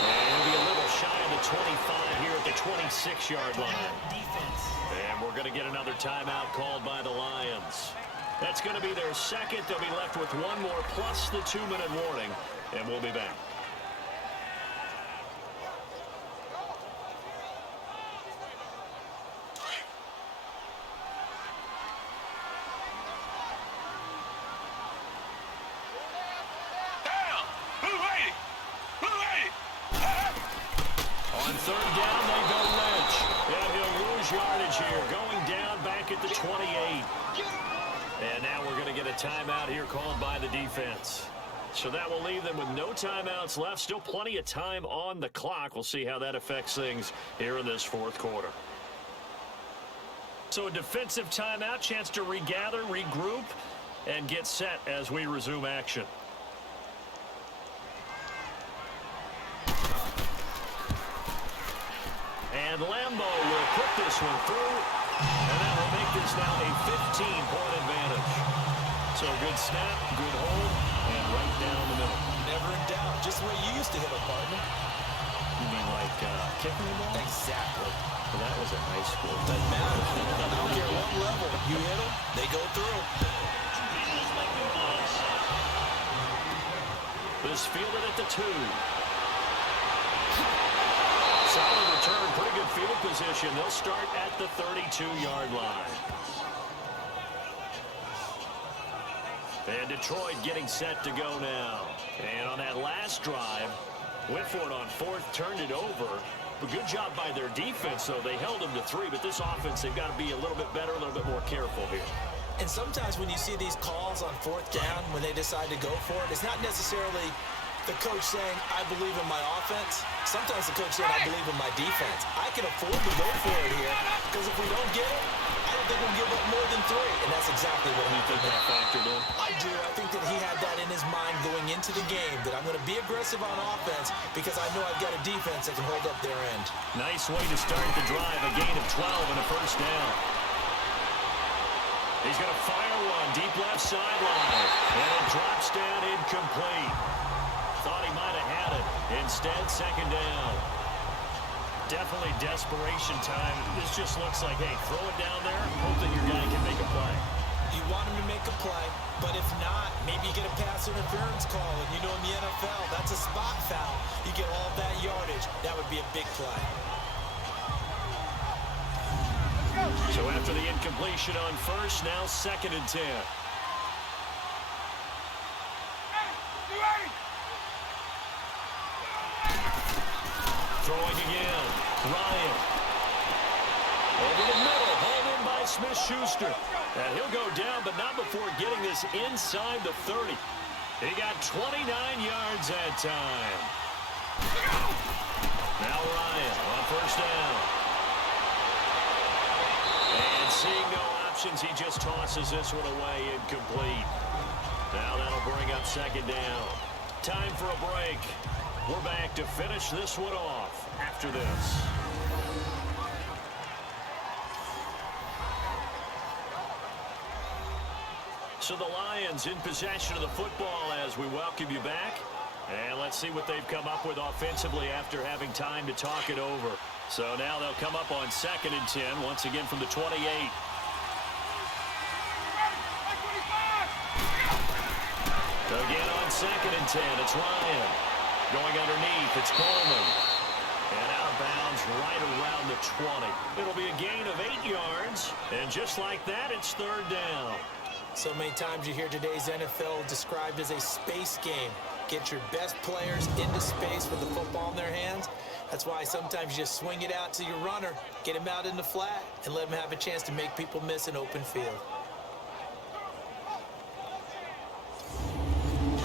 And he'll be a little shy of the the 25 here at the 26-yard line. Defense. And we're going to get another timeout called by the Lions. That's going to be their second. They'll be left with one more plus the 2-minute warning, and we'll be back. On third down, they go Lynch. And he'll lose yardage here, going down back at the 28. And now we're going to get a timeout here called by the defense. So that will leave them with no timeouts left. Still plenty of time on the clock. We'll see how that affects things here in this fourth quarter. So a defensive timeout, chance to regather, regroup, and get set as we resume action. And Lambo will put this one through, and that will make this now a 15-point advantage. So good snap, good hold, and right down the middle. Never in doubt. Just the way you used to hit a partner. You mean like kicking the ball? Exactly. Well, that was in high school. Doesn't matter. I don't care what level. You hit them, they go through. This fielded at the 2. Solid return, pretty good field position. They'll start at the 32-yard line. And Detroit getting set to go now. And on that last drive, went for it on fourth, turned it over. A good job by their defense, though. They held them to 3, but this offense, they've got to be a little bit better, a little bit more careful here. And sometimes when you see these calls on fourth down, when they decide to go for it, it's not necessarily the coach saying, I believe in my offense. Sometimes the coach saying, I believe in my defense. I can afford to go for it here, because if we don't get it, I don't think we'll give up more than 3. And that's exactly what he did. That factored in. I do. I think that he had that in his mind going into the game, that I'm going to be aggressive on offense because I know I've got a defense that can hold up their end. Nice way to start the drive, a gain of 12 and a first down. He's going to fire one, deep left sideline, and it drops down incomplete. Thought he might have had it. Instead, second down. Definitely desperation time. This just looks like, hey, throw it down there, hope that your guy can make a play. You want him to make a play, but if not, maybe you get a pass interference call. And you know in the NFL, that's a spot foul. You get all that yardage. That would be a big play. So after the incompletion on first, now second and 10. Throwing again. Ryan. Over the middle. Hauled in by Smith-Schuster. And he'll go down, but not before getting this inside the 30. He got 29 yards that time. Now Ryan on first down. And seeing no options, he just tosses this one away incomplete. Now that'll bring up second down. Time for a break. We're back to finish this one off after this. So the Lions in possession of the football as we welcome you back. And let's see what they've come up with offensively after having time to talk it over. So now they'll come up on second and 10, once again from the 28. Again on second and 10, it's Ryan. Going underneath, it's Coleman. And out of bounds right around the 20. It'll be a gain of 8 yards. And just like that, it's third down. So many times you hear today's NFL described as a space game. Get your best players into space with the football in their hands. That's why sometimes you just swing it out to your runner, get him out in the flat, and let him have a chance to make people miss an open field.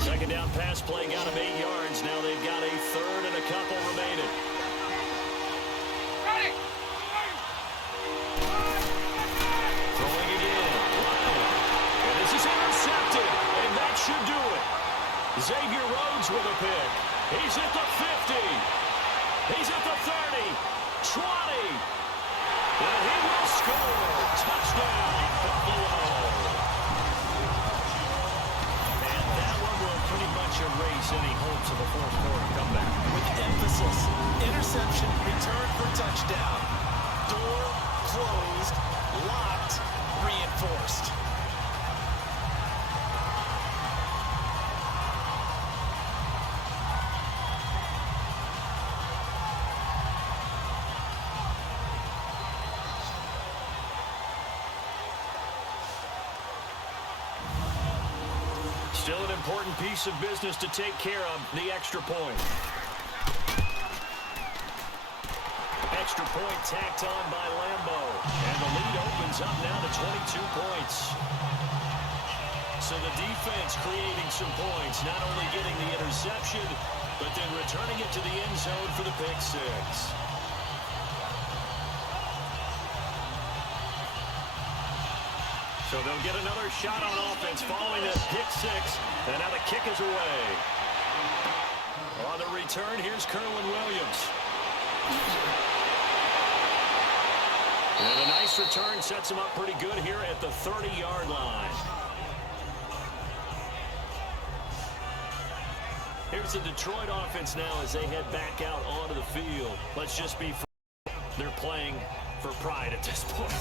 Second down pass play got him 8 yards. Now they've got a third and a couple remaining. Throwing again. And this is intercepted. And that should do it. Xavier Rhodes with a pick. He's at the 50. He's at the 30. 20. And he will score. Touchdown, Buffalo. And that one will pretty much erase gives any hopes of a fourth-quarter comeback. With emphasis, interception, return for touchdown. Door closed, locked, reinforced. Still an important piece of business to take care of, the extra point. Extra point tacked on by Lambo. And the lead opens up now to 22 points. So the defense creating some points, not only getting the interception, but then returning it to the end zone for the pick six. So they'll get another shot on offense following that pick six. And now the kick is away. On the return, here's Kerwin Williams. And a nice return sets him up pretty good here at the 30-yard line. Here's the Detroit offense now as they head back out onto the field. Let's just be they're playing for pride at this point.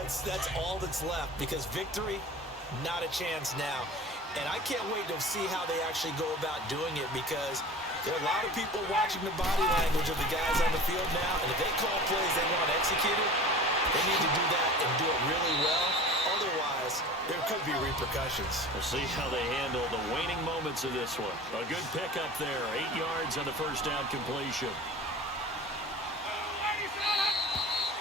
That's all that's left, because victory, not a chance now. And I can't wait to see how they actually go about doing it, because there are a lot of people watching the body language of the guys on the field now, and if they call plays they want executed, they need to do that and do it really well. Otherwise, there could be repercussions. We'll see how they handle the waning moments of this one. A good pickup there, 8 yards on the first down completion.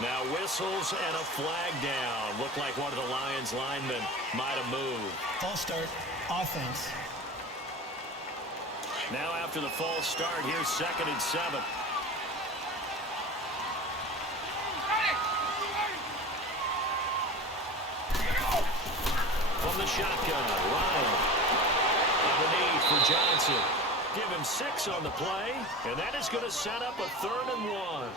Now whistles and a flag down. Looked like one of the Lions linemen might have moved. False start, offense. Now after the false start, here's 2nd and 7. From the shotgun, Ryan. Underneath for Johnson. Give him 6 on the play, and that is going to set up a 3rd and 1.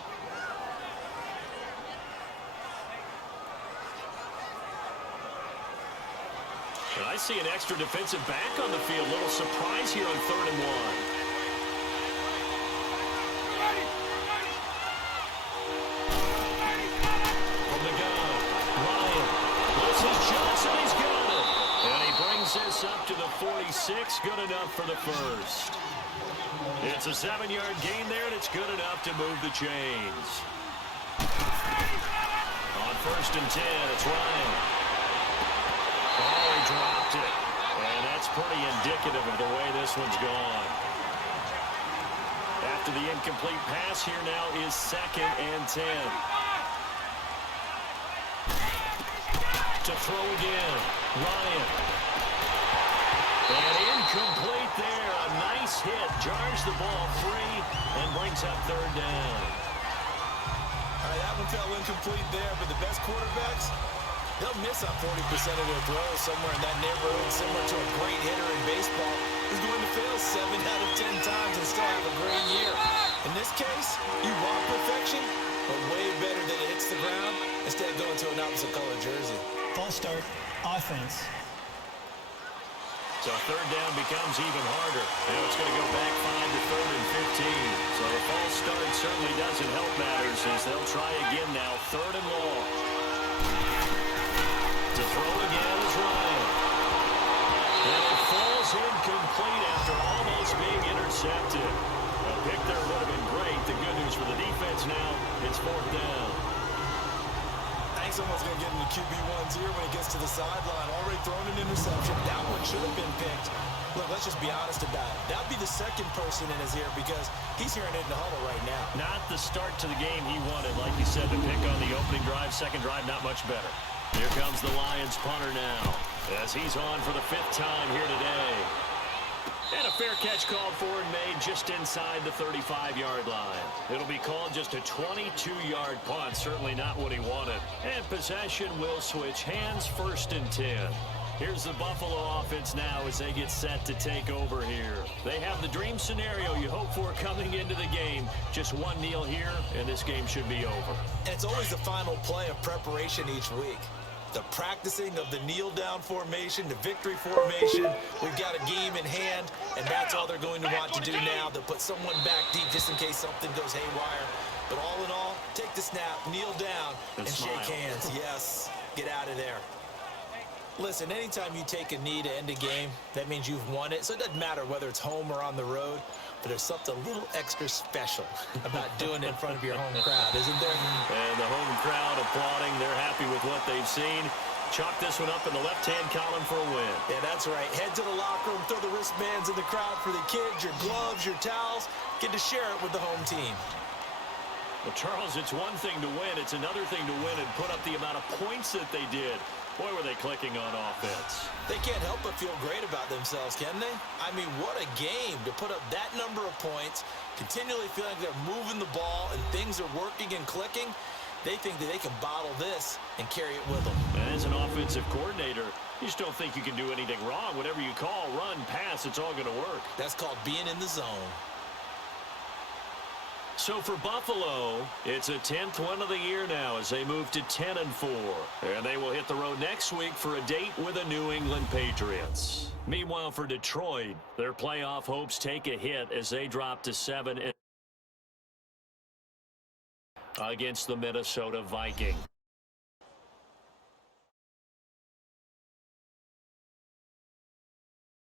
And I see an extra defensive back on the field. Little surprise here on 3rd and 1. From the gun, Ryan. This is Johnson. He's got it. And he brings this up to the 46. Good enough for the first. It's a 7-yard gain there, and it's good enough to move the chains. On 1st and 10, it's Ryan. Oh, he dropped it. And that's pretty indicative of the way this one's gone. After the incomplete pass, here now is 2nd and 10. To throw again, Ryan. And incomplete there. A nice hit. Jars the ball free and brings up 3rd down. All right, that one fell incomplete there, but the best quarterbacks, they'll miss on 40% of their throws somewhere in that neighborhood, similar to a great hitter in baseball who's going to fail 7 out of 10 times and still have a great year. In this case, you want perfection, but way better that it hits the ground instead of going to an opposite color jersey. False start, offense. So 3rd down becomes even harder. Now it's going to go back 5 to 3rd and 15. So the false start certainly doesn't help matters as they'll try again now. 3rd and long. To throw again is Ryan. And it falls incomplete after almost being intercepted. A pick there would have been great. The good news for the defense now, it's 4th down. I think someone's going to get into QB1's ear when he gets to the sideline. Already thrown an interception. That one should have been picked. Look, let's just be honest about it. That would be the 2nd person in his ear because he's hearing it in the huddle right now. Not the start to the game he wanted. Like you said, the pick on the opening drive, 2nd drive, not much better. Here comes the Lions punter now as he's on for the 5th time here today. And a fair catch called for and made just inside the 35-yard line. It'll be called just a 22-yard punt, certainly not what he wanted. And possession will switch hands, 1st and 10. Here's the Buffalo offense now as they get set to take over here. They have the dream scenario you hope for coming into the game. Just one kneel here, and this game should be over. And it's always the final play of preparation each week. the practicing of the kneel-down formation, the victory formation. We've got a game in hand, and that's all they're going to want to do now. They'll put someone back deep just in case something goes haywire. But all in all, take the snap, kneel down, and shake hands. Yes, get out of there. Listen, anytime you take a knee to end a game, that means you've won it. So it doesn't matter whether it's home or on the road, but there's something a little extra special about doing it in front of your home crowd, isn't there? And the home crowd applauding. They're happy with what they've seen. Chalk this one up in the left-hand column for a win. Yeah, that's right. Head to the locker room, throw the wristbands in the crowd for the kids, your gloves, your towels. Get to share it with the home team. Well, Charles, it's one thing to win. It's another thing to win and put up the amount of points that they did. Boy, were they clicking on offense. They can't help but feel great about themselves, can they? I mean, what a game to put up that number of points, continually feeling like they're moving the ball and things are working and clicking. They think that they can bottle this and carry it with them. And as an offensive coordinator, you just don't think you can do anything wrong. Whatever you call, run, pass, it's all going to work. That's called being in the zone. So for Buffalo, it's a 10th win of the year now as they move to 10-4. And they will hit the road next week for a date with the New England Patriots. Meanwhile, for Detroit, their playoff hopes take a hit as they drop to 7 against the Minnesota Vikings.